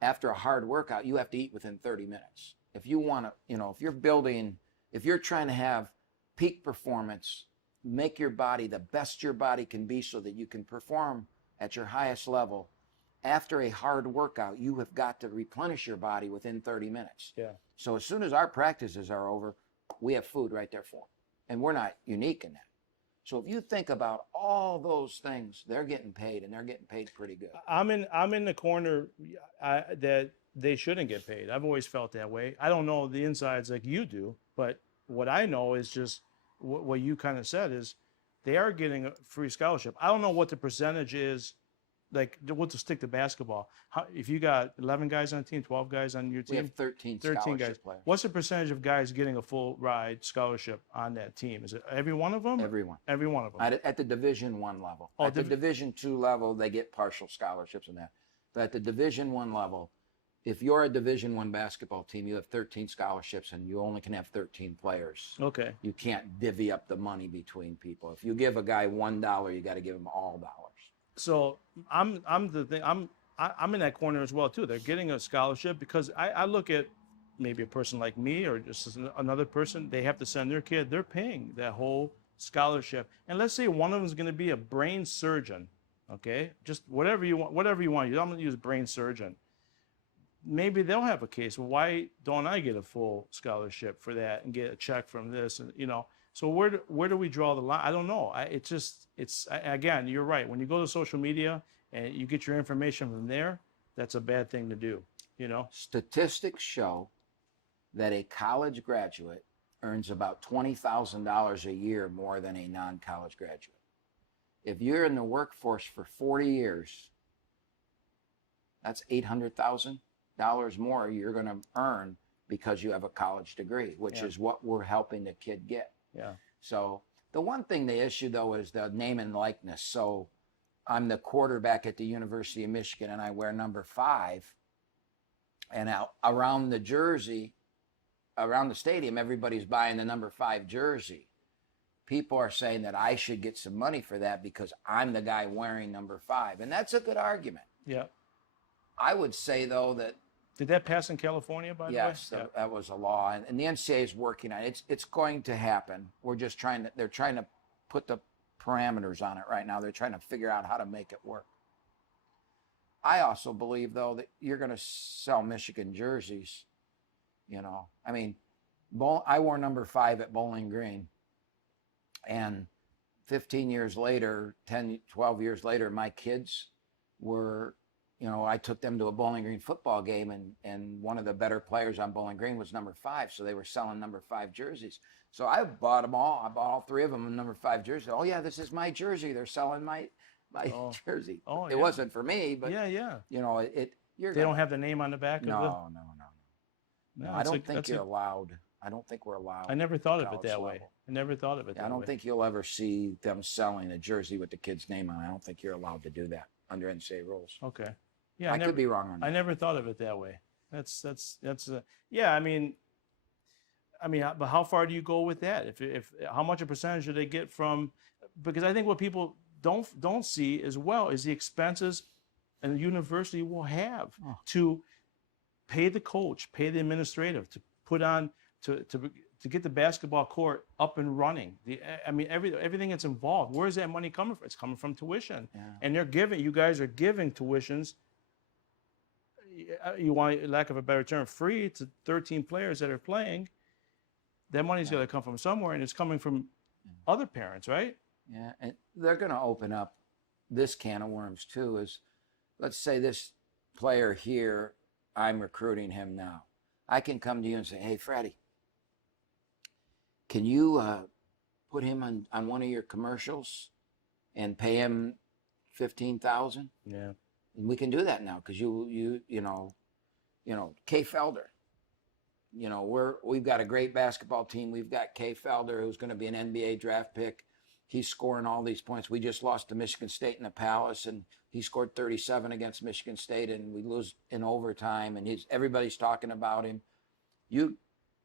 after a hard workout, you have to eat within 30 minutes. If you want to, you know, if you're trying to have peak performance, make your body the best your body can be so that you can perform at your highest level. After a hard workout, you have got to replenish your body within 30 minutes. Yeah. So as soon as our practices are over, we have food right there for them. And we're not unique in that. So if you think about all those things, they're getting paid, and they're getting paid pretty good. I'm in the corner that they shouldn't get paid. I've always felt that way. I don't know the insides like you do, but what I know is just what you kind of said is they are getting a free scholarship. I don't know what the percentage is. Like, we'll just stick to basketball. If you got 11 guys on the team, 12 guys on your team? We have 13 guys. scholarship players. What's the percentage of guys getting a full ride scholarship on that team? Is it every one of them? Everyone. Every one of them. At the Division I level. Oh, at the Division II level, they get partial scholarships in that. But at the Division I level, if you're a Division I basketball team, you have 13 scholarships, and you only can have 13 players. Okay. You can't divvy up the money between people. If you give a guy $1, you got to give him all dollars. So I'm in that corner as well too. They're getting a scholarship because I look at maybe a person like me or just another person. They have to send their kid. They're paying that whole scholarship. And let's say one of them is going to be a brain surgeon. Okay, just whatever you want. I'm going to use brain surgeon. Maybe they'll have a case. Well, why don't I get a full scholarship for that and get a check from this? And you know. So where do we draw the line? I don't know. Again, you're right. When you go to social media and you get your information from there, that's a bad thing to do. you know? Statistics show that a college graduate earns about $20,000 a year more than a non-college graduate. If you're in the workforce for 40 years, that's $800,000 more you're going to earn because you have a college degree, which is what we're helping the kid get. Yeah. So the one thing they issue, though, is the name and likeness. So I'm the quarterback at the University of Michigan, and I wear number 5. And out around the jersey, around the stadium, everybody's buying the number 5 jersey. People are saying that I should get some money for that because I'm the guy wearing number 5. And that's a good argument. Yeah. I would say, though, that Did that pass in California, by the way? yes, that was a law. And the NCAA is working on it. It's going to happen. We're just they're trying to put the parameters on it right now. They're trying to figure out how to make it work. I also believe, though, that you're going to sell Michigan jerseys. You know, I mean, I wore number 5 at Bowling Green. And 15 years later, 10, 12 years later, my kids were, you know, I took them to a Bowling Green football game, and one of the better players on Bowling Green was number 5. So they were selling number 5 jerseys. So I bought them all. I bought all 3 of them in number 5 jerseys. Oh, yeah, this is my jersey. They're selling my jersey. Oh, it wasn't for me, but, you know, they don't have the name on the back no, of it? No, I don't think you're allowed. I don't think we're allowed. I never thought of it that way. Level. I never thought of it that way. I don't think you'll ever see them selling a jersey with the kid's name on it. I don't think you're allowed to do that under NCAA rules. Okay. Yeah, I could be wrong on that. I never thought of it that way. That's yeah. I mean, but how far do you go with that? If how much a percentage do they get from? Because I think what people don't see as well is the expenses a university will have to pay the coach, pay the administrative, to put on to get the basketball court up and running. Everything that's involved. Where is that money coming from? It's coming from tuition, and you guys are giving tuitions. You want, lack of a better term, free to 13 players that are playing. That money's got to come from somewhere, and it's coming from other parents, right? Yeah, and they're going to open up this can of worms too. Is, let's say this player here, I'm recruiting him now. I can come to you and say, hey, Fredi, can you put him on one of your commercials and pay him $15,000? Yeah. And we can do that now because you know, Kay Felder. You know, we've got a great basketball team. We've got Kay Felder, who's going to be an NBA draft pick. He's scoring all these points. We just lost to Michigan State in the Palace, and he scored 37 against Michigan State, and we lose in overtime, and everybody's talking about him. You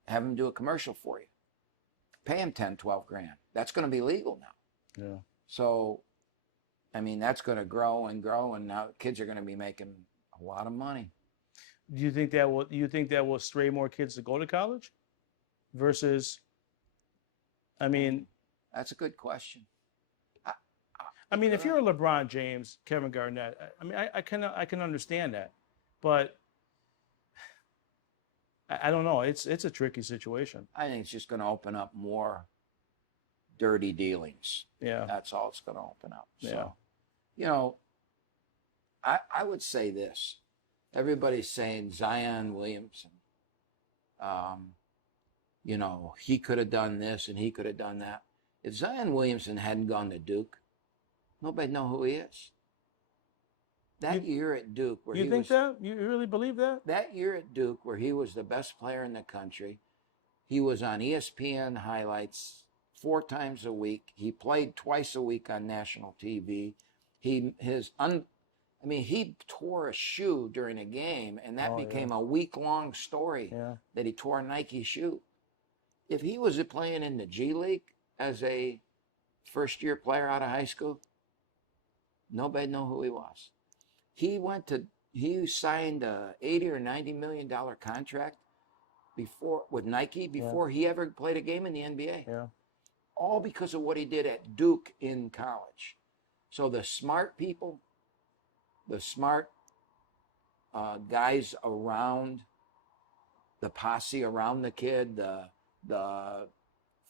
have him do a commercial for you. Pay him 10, 12 grand. That's going to be legal now. Yeah. So, I mean, that's going to grow and grow, and now kids are going to be making a lot of money. Do you think that will stray more kids to go to college versus, I mean, that's a good question. If you're a LeBron James, Kevin Garnett, I can understand that, but I don't know. It's a tricky situation. I think it's just going to open up more dirty dealings. Yeah. That's all it's going to open up. Yeah. So, you know, I would say this. Everybody's saying Zion Williamson, you know, he could have done this and he could have done that. If Zion Williamson hadn't gone to Duke, nobody'd know who he is. That year at Duke, where you think that? You really believe that? That year at Duke, where he was the best player in the country, he was on ESPN highlights 4 times a week. He played twice a week on national TV. He tore a shoe during a game, and that became a week-long story that he tore a Nike shoe. If he was playing in the G League as a first-year player out of high school, nobody'd know who he was. He signed a $80 or $90 million contract with Nike before he ever played a game in the NBA. Yeah. All because of what he did at Duke in college. So the smart people, the smart guys around the posse, around the kid, the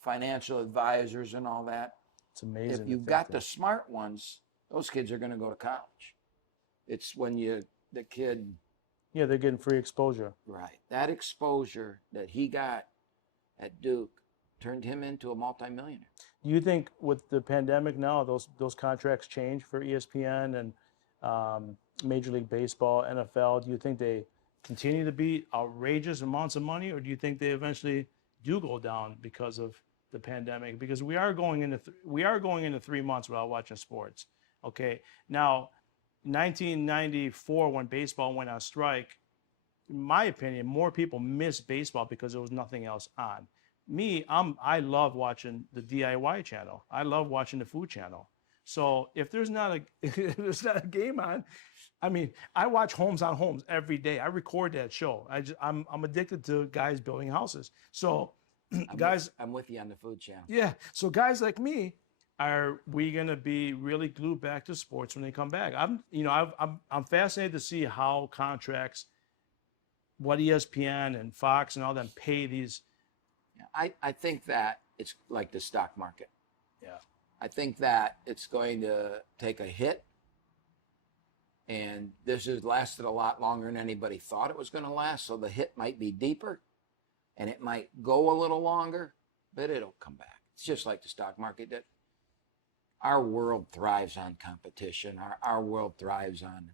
financial advisors and all that. It's amazing. If you've got the smart ones, those kids are going to go to college. It's when the kid Yeah, they're getting free exposure. Right. That exposure that he got at Duke turned him into a multimillionaire. Do you think with the pandemic now, those contracts change for ESPN and Major League Baseball, NFL? Do you think they continue to be outrageous amounts of money, or do you think they eventually do go down because of the pandemic? Because we are going into 3 months without watching sports. Okay, now 1994 when baseball went on strike, in my opinion, more people missed baseball because there was nothing else on. Me, I love watching the DIY channel. I love watching the food channel. So if there's not a if there's not a game on, I mean, I watch Homes on Homes every day. I record that show. I'm addicted to guys building houses. So I'm with you on the food channel. yeah. So guys like me, are we gonna be really glued back to sports when they come back? I'm fascinated to see how contracts, what ESPN and Fox and all them pay these. I think that it's like the stock market. Yeah. I think that it's going to take a hit, and this has lasted a lot longer than anybody thought it was going to last. So the hit might be deeper, and it might go a little longer, but it'll come back. It's just like the stock market. That our world thrives on competition. Our world thrives on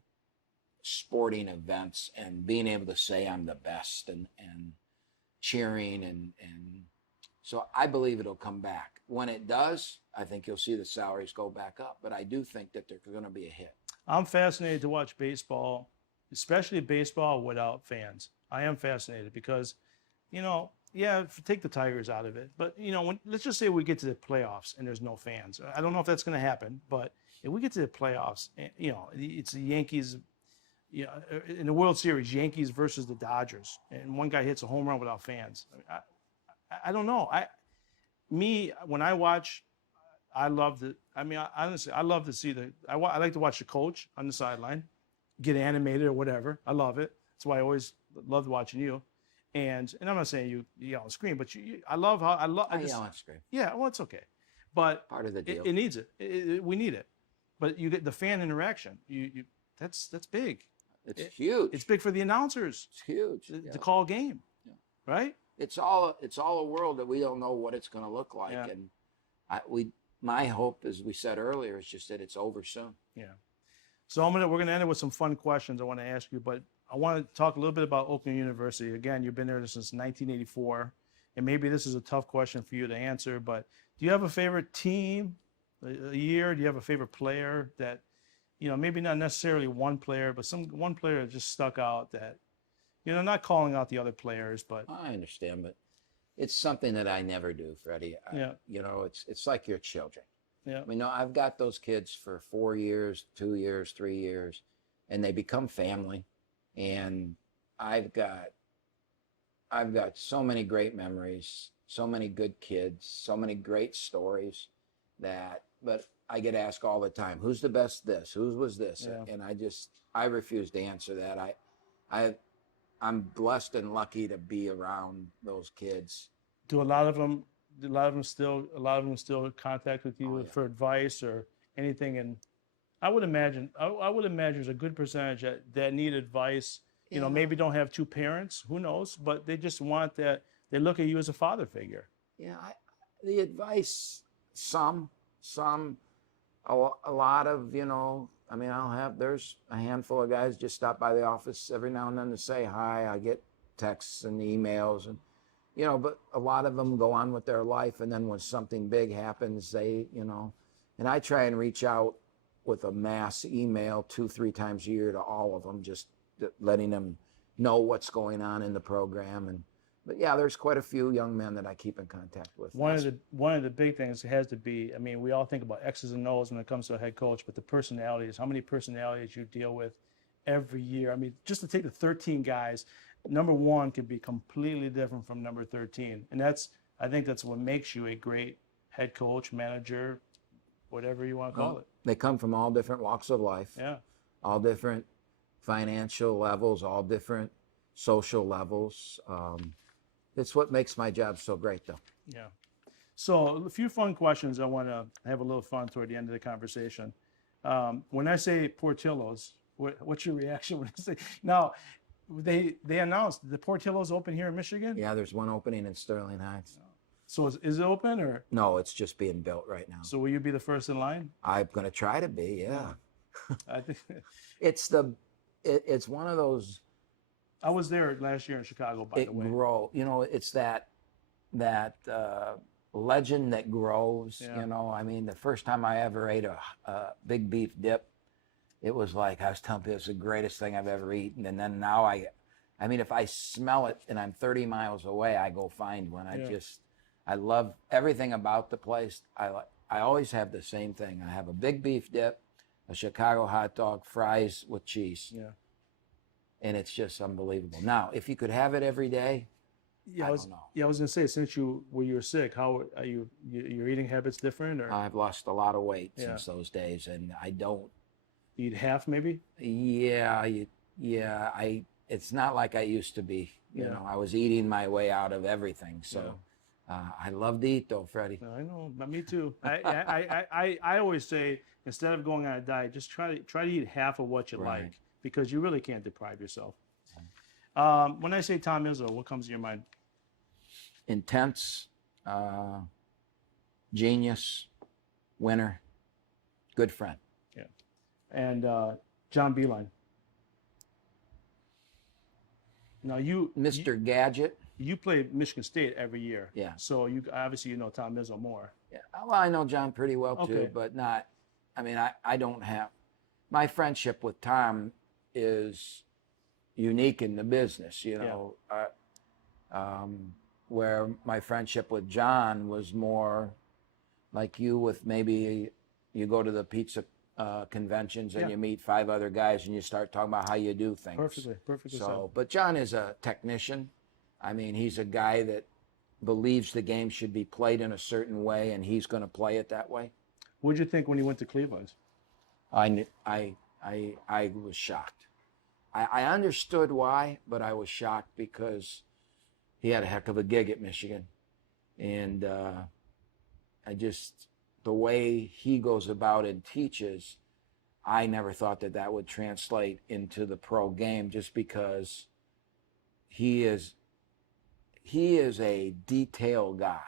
sporting events and being able to say I'm the best and cheering and so I believe it'll come back. When it does, I think you'll see the salaries go back up. But I do think that there's going to be a hit. I'm fascinated to watch baseball, especially baseball without fans. I am fascinated because, take the Tigers out of it. But, let's just say we get to the playoffs and there's no fans. I don't know if that's going to happen, but if we get to the playoffs, it's the Yankees, in the World Series, Yankees versus the Dodgers, and one guy hits a home run without fans. I don't know. When I watch, I love honestly, I love to see I like to watch the coach on the sideline get animated or whatever. I love it. That's why I always loved watching you. And I'm not saying you yell and scream, but I love how I yell and scream. Yeah, well, it's okay, but part of the deal. It needs it. We need it. But you get the fan interaction. That's big. It's huge. It's big for the announcers. It's huge to call a game, right? It's all a world that we don't know what it's going to look like, and my hope, as we said earlier, is just that it's over soon. Yeah. So we're gonna end it with some fun questions I want to ask you, but I want to talk a little bit about Oakland University. Again, you've been there since 1984, and maybe this is a tough question for you to answer, but do you have a favorite team, a year? Do you have a favorite player that, maybe not necessarily one player, but one player that just stuck out that, not calling out the other players, but I understand, but it's something that I never do, Freddie. It's like your children. Yeah. I've got those kids for 4 years, 2 years, 3 years, and they become family. And I've got so many great memories, so many good kids, so many great stories but I get asked all the time, who's the best this? Who was this? Yeah. And I refuse to answer that. I'm blessed and lucky to be around those kids. Do a lot of them still contact with you for advice or anything? And I would imagine there's a good percentage that need advice. Maybe don't have two parents, who knows, but they just want that. They look at you as a father figure. Yeah, the advice, some, a lot of, there's a handful of guys just stop by the office every now and then to say hi. I get texts and emails and, but a lot of them go on with their life. And then when something big happens, they, and I try and reach out with a mass email 2-3 times a year to all of them, just letting them know what's going on in the program. But yeah, there's quite a few young men that I keep in contact with. One of the big things has to be, we all think about X's and O's when it comes to a head coach, but the personalities, how many personalities you deal with every year. Just to take the 13 guys, number 1 could be completely different from number 13. And I think that's what makes you a great head coach, manager, whatever you want to call it. They come from all different walks of life. Yeah. All different financial levels, all different social levels. It's what makes my job so great, though. Yeah. So a few fun questions. I want to have a little fun toward the end of the conversation. When I say Portillo's, what's your reaction when I say? Now, They announced the Portillo's open here in Michigan. Yeah, there's one opening in Sterling Heights. So is it open or? No, it's just being built right now. So will you be the first in line? I'm gonna try to be. Yeah. I think It's one of those. I was there last year in Chicago, by the way. You know, it's that legend that grows. Yeah. You know, I mean, the first time I ever ate a big beef dip, it was like I was telling people it's the greatest thing I've ever eaten. And then now I mean, if I smell it and I'm 30 miles away, I go find one. I love everything about the place. I always have the same thing. I have a big beef dip, a Chicago hot dog, fries with cheese. Yeah. And it's just unbelievable. Now, if you could have it every day, I don't know. Yeah, I was gonna say, since you were sick, how are your eating habits different, or I've lost a lot of weight since those days, and I don't. eat half maybe? Yeah, it's not like I used to be. You know, I was eating my way out of everything. So I love to eat, though, Freddie. I know, me too. I always say, instead of going on a diet, just try to eat half of what you like, because you really can't deprive yourself. When I say Tom Izzo, what comes to your mind? Intense, genius, winner, good friend. Yeah. And John Beeline. Now Mr. Gadget. You play Michigan State every year. Yeah. So you obviously know Tom Izzo more. Yeah. Well, I know John pretty well too, Okay. but not. I mean, I don't have my friendship with Tom is unique in the business. You know, where my friendship with John was more like you with maybe you go to the pizza conventions and you meet 5 other guys and you start talking about how you do things. Perfectly So, but John is a technician. I mean, he's a guy that believes the game should be played in a certain way, and he's going to play it that way. What did you think when you went to Cleveland? I was shocked. I understood why, but I was shocked because he had a heck of a gig at Michigan, and the way he goes about and teaches, I never thought that would translate into the pro game, just because he is a detail guy,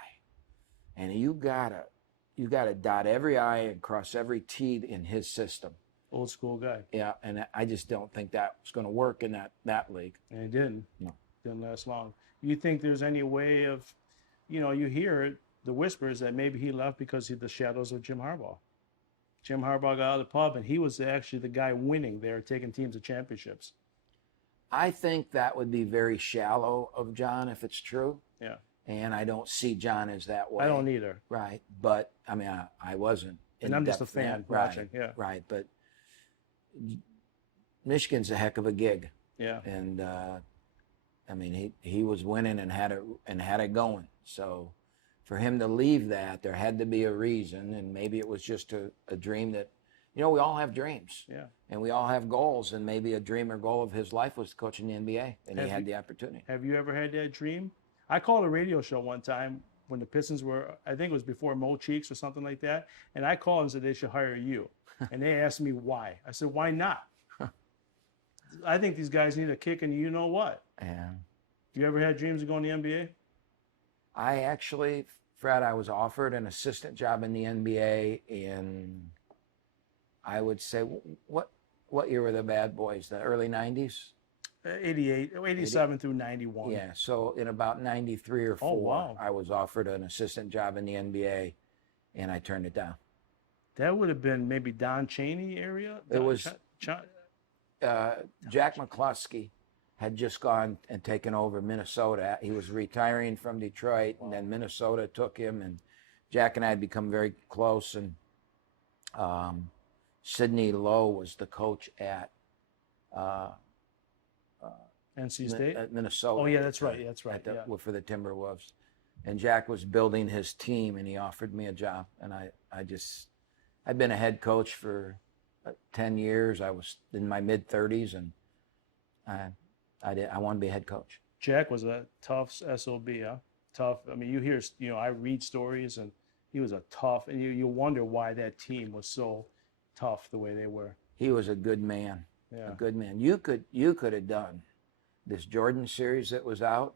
and you gotta dot every I and cross every T in his system. Old school guy. Yeah, and I just don't think that was going to work in that league. And it didn't. No. Didn't last long. You think there's any way of, you hear the whispers that maybe he left because of the shadows of Jim Harbaugh. Jim Harbaugh got out of the pub, and he was actually the guy winning there, taking teams to championships. I think that would be very shallow of John if it's true. Yeah. And I don't see John as that way. I don't either. Right. But, I mean, I wasn't. And I'm just a fan watching. Yeah. Right. But Michigan's a heck of a gig. Yeah. And, I mean, he was winning and had it going. So for him to leave that, there had to be a reason. And maybe it was just a dream that, we all have dreams. Yeah. And we all have goals. And maybe a dream or goal of his life was to coach in the NBA. And he had the opportunity. Have you ever had that dream? I called a radio show one time when the Pistons were, I think it was before Mo Cheeks or something like that. And I called and said they should hire you. And they asked me why. I said, why not? I think these guys need a kick, and you know what? Yeah. You ever had dreams of going to the NBA? I actually, Fred, I was offered an assistant job in the NBA in, I would say, what year were the Bad Boys? The early 90s? 87 through 91. Yeah, so in about 93 or 4, wow. I was offered an assistant job in the NBA, and I turned it down. That would have been maybe Don Chaney area? It was Jack McCluskey had just gone and taken over Minnesota. He was retiring from Detroit, and then Minnesota took him, and Jack and I had become very close, and Sidney Lowe was the coach at NC State? At Minnesota. Oh, yeah, that's right. Yeah, that's right. For the Timberwolves. And Jack was building his team, and he offered me a job. And I've been a head coach for 10 years. I was in my mid-30s, and I wanted to be a head coach. Jack was a tough SOB, huh? Tough. I mean, you hear, I read stories, and he was a tough, and you wonder why that team was so tough the way they were. He was a good man. Yeah. A good man. You could have done this Jordan series that was out,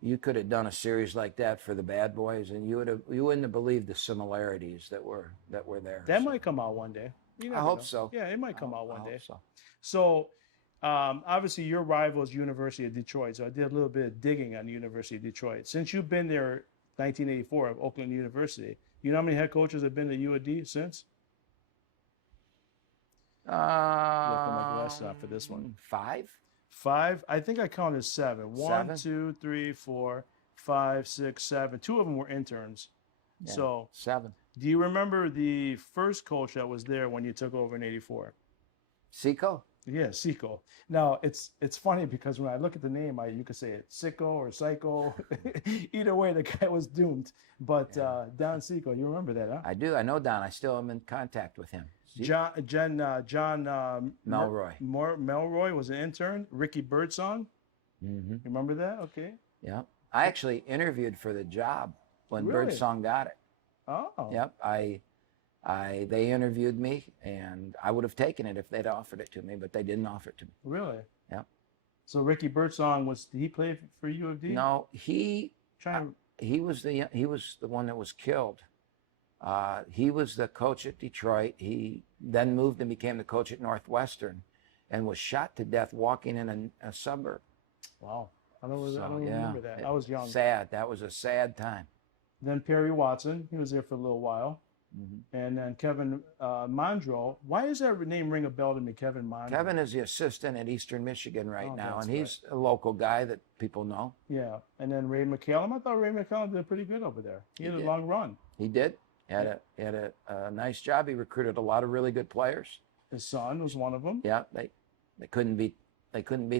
you could have done a series like that for the bad boys, and you wouldn't have believed the similarities that were there. That So, might come out one day. You I never hope know. so. Yeah, it might I come hope- out one I hope day. so. So, obviously, your rival is University of Detroit. So I did a little bit of digging on the University of Detroit. Since you've been there, 1984 of Oakland University, you know how many head coaches have been to U of D since? Look at my glasses on for this one. 5? 5. I think I counted 7. 1, 7? 2, 3, 4, 5, 6, 7. 2 of them were interns. Yeah, So, 7. do you remember the first coach that was there when you took over in '84? Seco? Yeah, Seco. Now it's funny because when I look at the name, you could say it Sicko or Psycho. Either way, the guy was doomed. But Don Seco, you remember that, huh? I do. I know Don. I still am in contact with him. John Melroy. Melroy was an intern. Ricky Birdsong. Mm-hmm. Remember that? Okay. Yeah. I actually interviewed for the job when Really? Birdsong got it. Oh. Yep. They interviewed me, and I would have taken it if they'd offered it to me, but they didn't offer it to me. Really? Yep. So Ricky Birdsong did he play for U of D? No, he Trying to, was the one that was killed. He was the coach at Detroit. He then moved and became the coach at Northwestern, and was shot to death walking in a suburb. wow. I don't So, remember that. I was young. Sad. That was a sad time. Then Perry Watson, he was there for a little while. Mm-hmm. And then Kevin Mondro. Why does that name ring a bell to me, Kevin Mondro? Kevin is the assistant at Eastern Michigan right now, that's and he's a local guy that people know. Yeah. And then Ray McCallum. I thought Ray McCallum did pretty good over there. He had a did. long run. He did. Had a nice job. He recruited a lot of really good players. His son was one of them. Yeah, they couldn't beat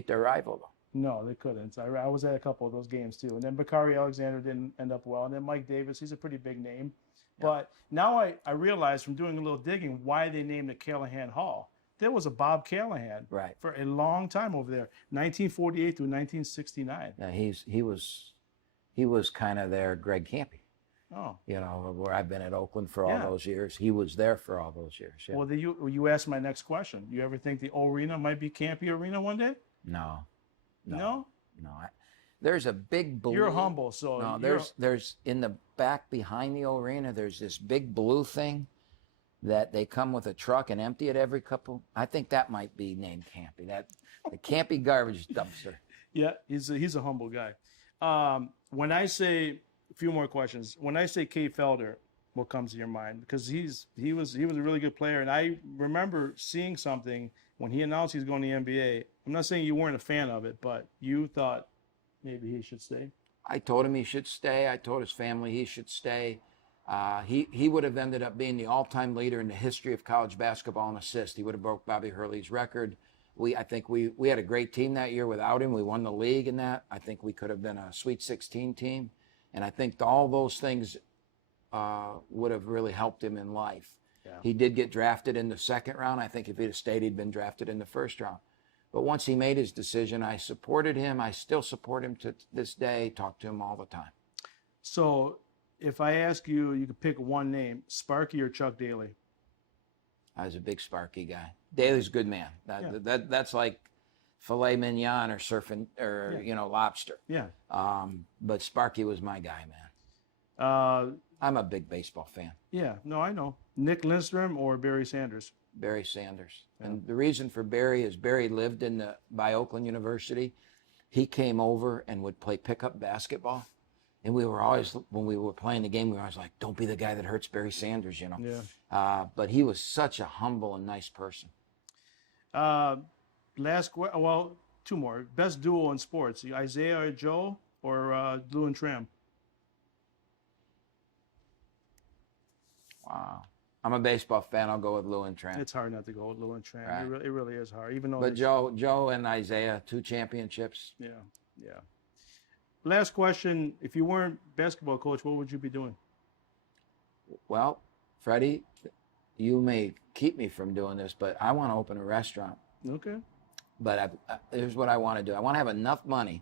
their rival though. No, they couldn't. I was at a couple of those games too. And then Bakari Alexander didn't end up well. And then Mike Davis, he's a pretty big name. Yeah. But now I realize from doing a little digging why they named it Callahan Hall. There was a Bob Callahan Right. for a long time over there, 1948 through 1969. Now he was kind of their Greg Kampe. Oh. You know, where I've been at Oakland for all Yeah. those years. He was there for all those years. Yeah. Well, you asked my next question. You ever think the arena might be Campy Arena one day? No. No? There's a big blue. You're humble, so No, you're- there's in the back behind the arena. There's this big blue thing that they come with a truck and empty it every couple. I think that might be named Kampe. That the Kampe garbage dumpster. Yeah, he's a humble guy. When I say a few more questions, when I say Kate Felder, what comes to your mind? Because he was a really good player, and I remember seeing something when he announced he's going to the NBA. I'm not saying you weren't a fan of it, but you thought maybe he should stay. I told him he should stay. I told his family he should stay. He would have ended up being the all-time leader in the history of college basketball in assists. He would have broke Bobby Hurley's record. I think we had a great team that year without him. We won the league in that. I think we could have been a Sweet 16 team. And I think all those things would have really helped him in life. Yeah. He did get drafted in the second round. I think if he'd have stayed, he'd been drafted in the first round. But once he made his decision, I supported him. I still support him to this day, talk to him all the time. So if I ask you, you could pick one name, Sparky or Chuck Daly. I was a big Sparky guy. Daly's a good man. That's like filet mignon or surfing or lobster. Yeah. But Sparky was my guy, man. I'm a big baseball fan. Yeah. No, I know. Nick Lindstrom or Barry Sanders. Barry Sanders. Yeah. And the reason for Barry is Barry lived by Oakland University. He came over and would play pickup basketball. And we were always, when we were playing the game, we were always like, don't be the guy that hurts Barry Sanders, Yeah. But he was such a humble and nice person. Two more. Best duo in sports, Isaiah or Joe or Lou and Tram? Wow. I'm a baseball fan. I'll go with Lou and Tran. It's hard not to go with Lou and Tram. Right. It really is hard, even though. But Joe and Isaiah, 2 championships. Yeah, yeah. Last question: if you weren't basketball coach, what would you be doing? Well, Fredi, you may keep me from doing this, but I want to open a restaurant. Okay. But here's what I want to do. I want to have enough money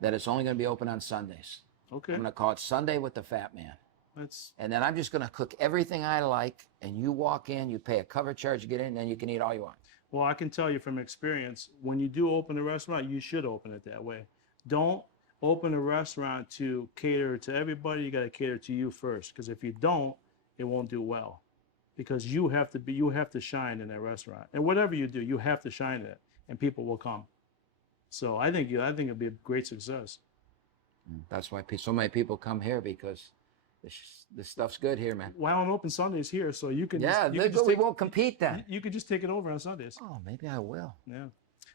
that it's only going to be open on Sundays. Okay. I'm going to call it Sunday with the Fat Man. That's And then I'm just going to cook everything I like, and you walk in, you pay a cover charge to get in, and then you can eat all you want. Well, I can tell you from experience, when you do open a restaurant, you should open it that way. Don't open a restaurant to cater to everybody. You got to cater to you first, because if you don't, it won't do well. Because you have to shine in that restaurant, and whatever you do, you have to shine in it, and people will come. So I think it'll be a great success. That's why so many people come here, because this stuff's good here, man. Well, I'm open Sundays here, so you can. Yeah, we won't compete then. You could just take it over on Sundays. Oh, maybe I will. Yeah,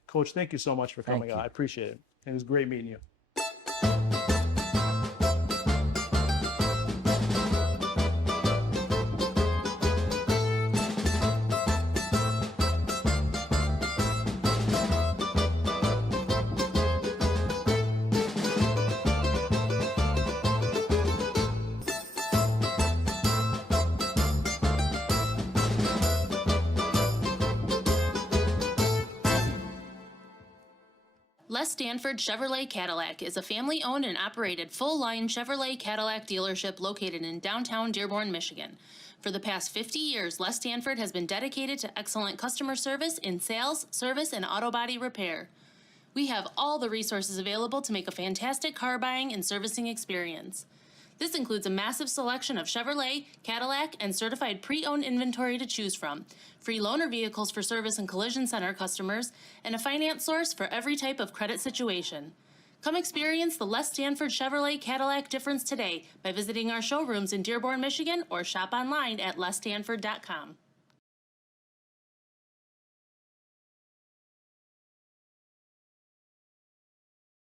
Coach, thank you so much for coming out. I appreciate it. It was great meeting you. Les Stanford Chevrolet Cadillac is a family-owned and operated full-line Chevrolet Cadillac dealership located in downtown Dearborn, Michigan. For the past 50 years, Les Stanford has been dedicated to excellent customer service in sales, service, and auto body repair. We have all the resources available to make a fantastic car buying and servicing experience. This includes a massive selection of Chevrolet, Cadillac, and certified pre-owned inventory to choose from, free loaner vehicles for service and collision center customers, and a finance source for every type of credit situation. Come experience the Les Stanford Chevrolet Cadillac difference today by visiting our showrooms in Dearborn, Michigan, or shop online at lesstanford.com.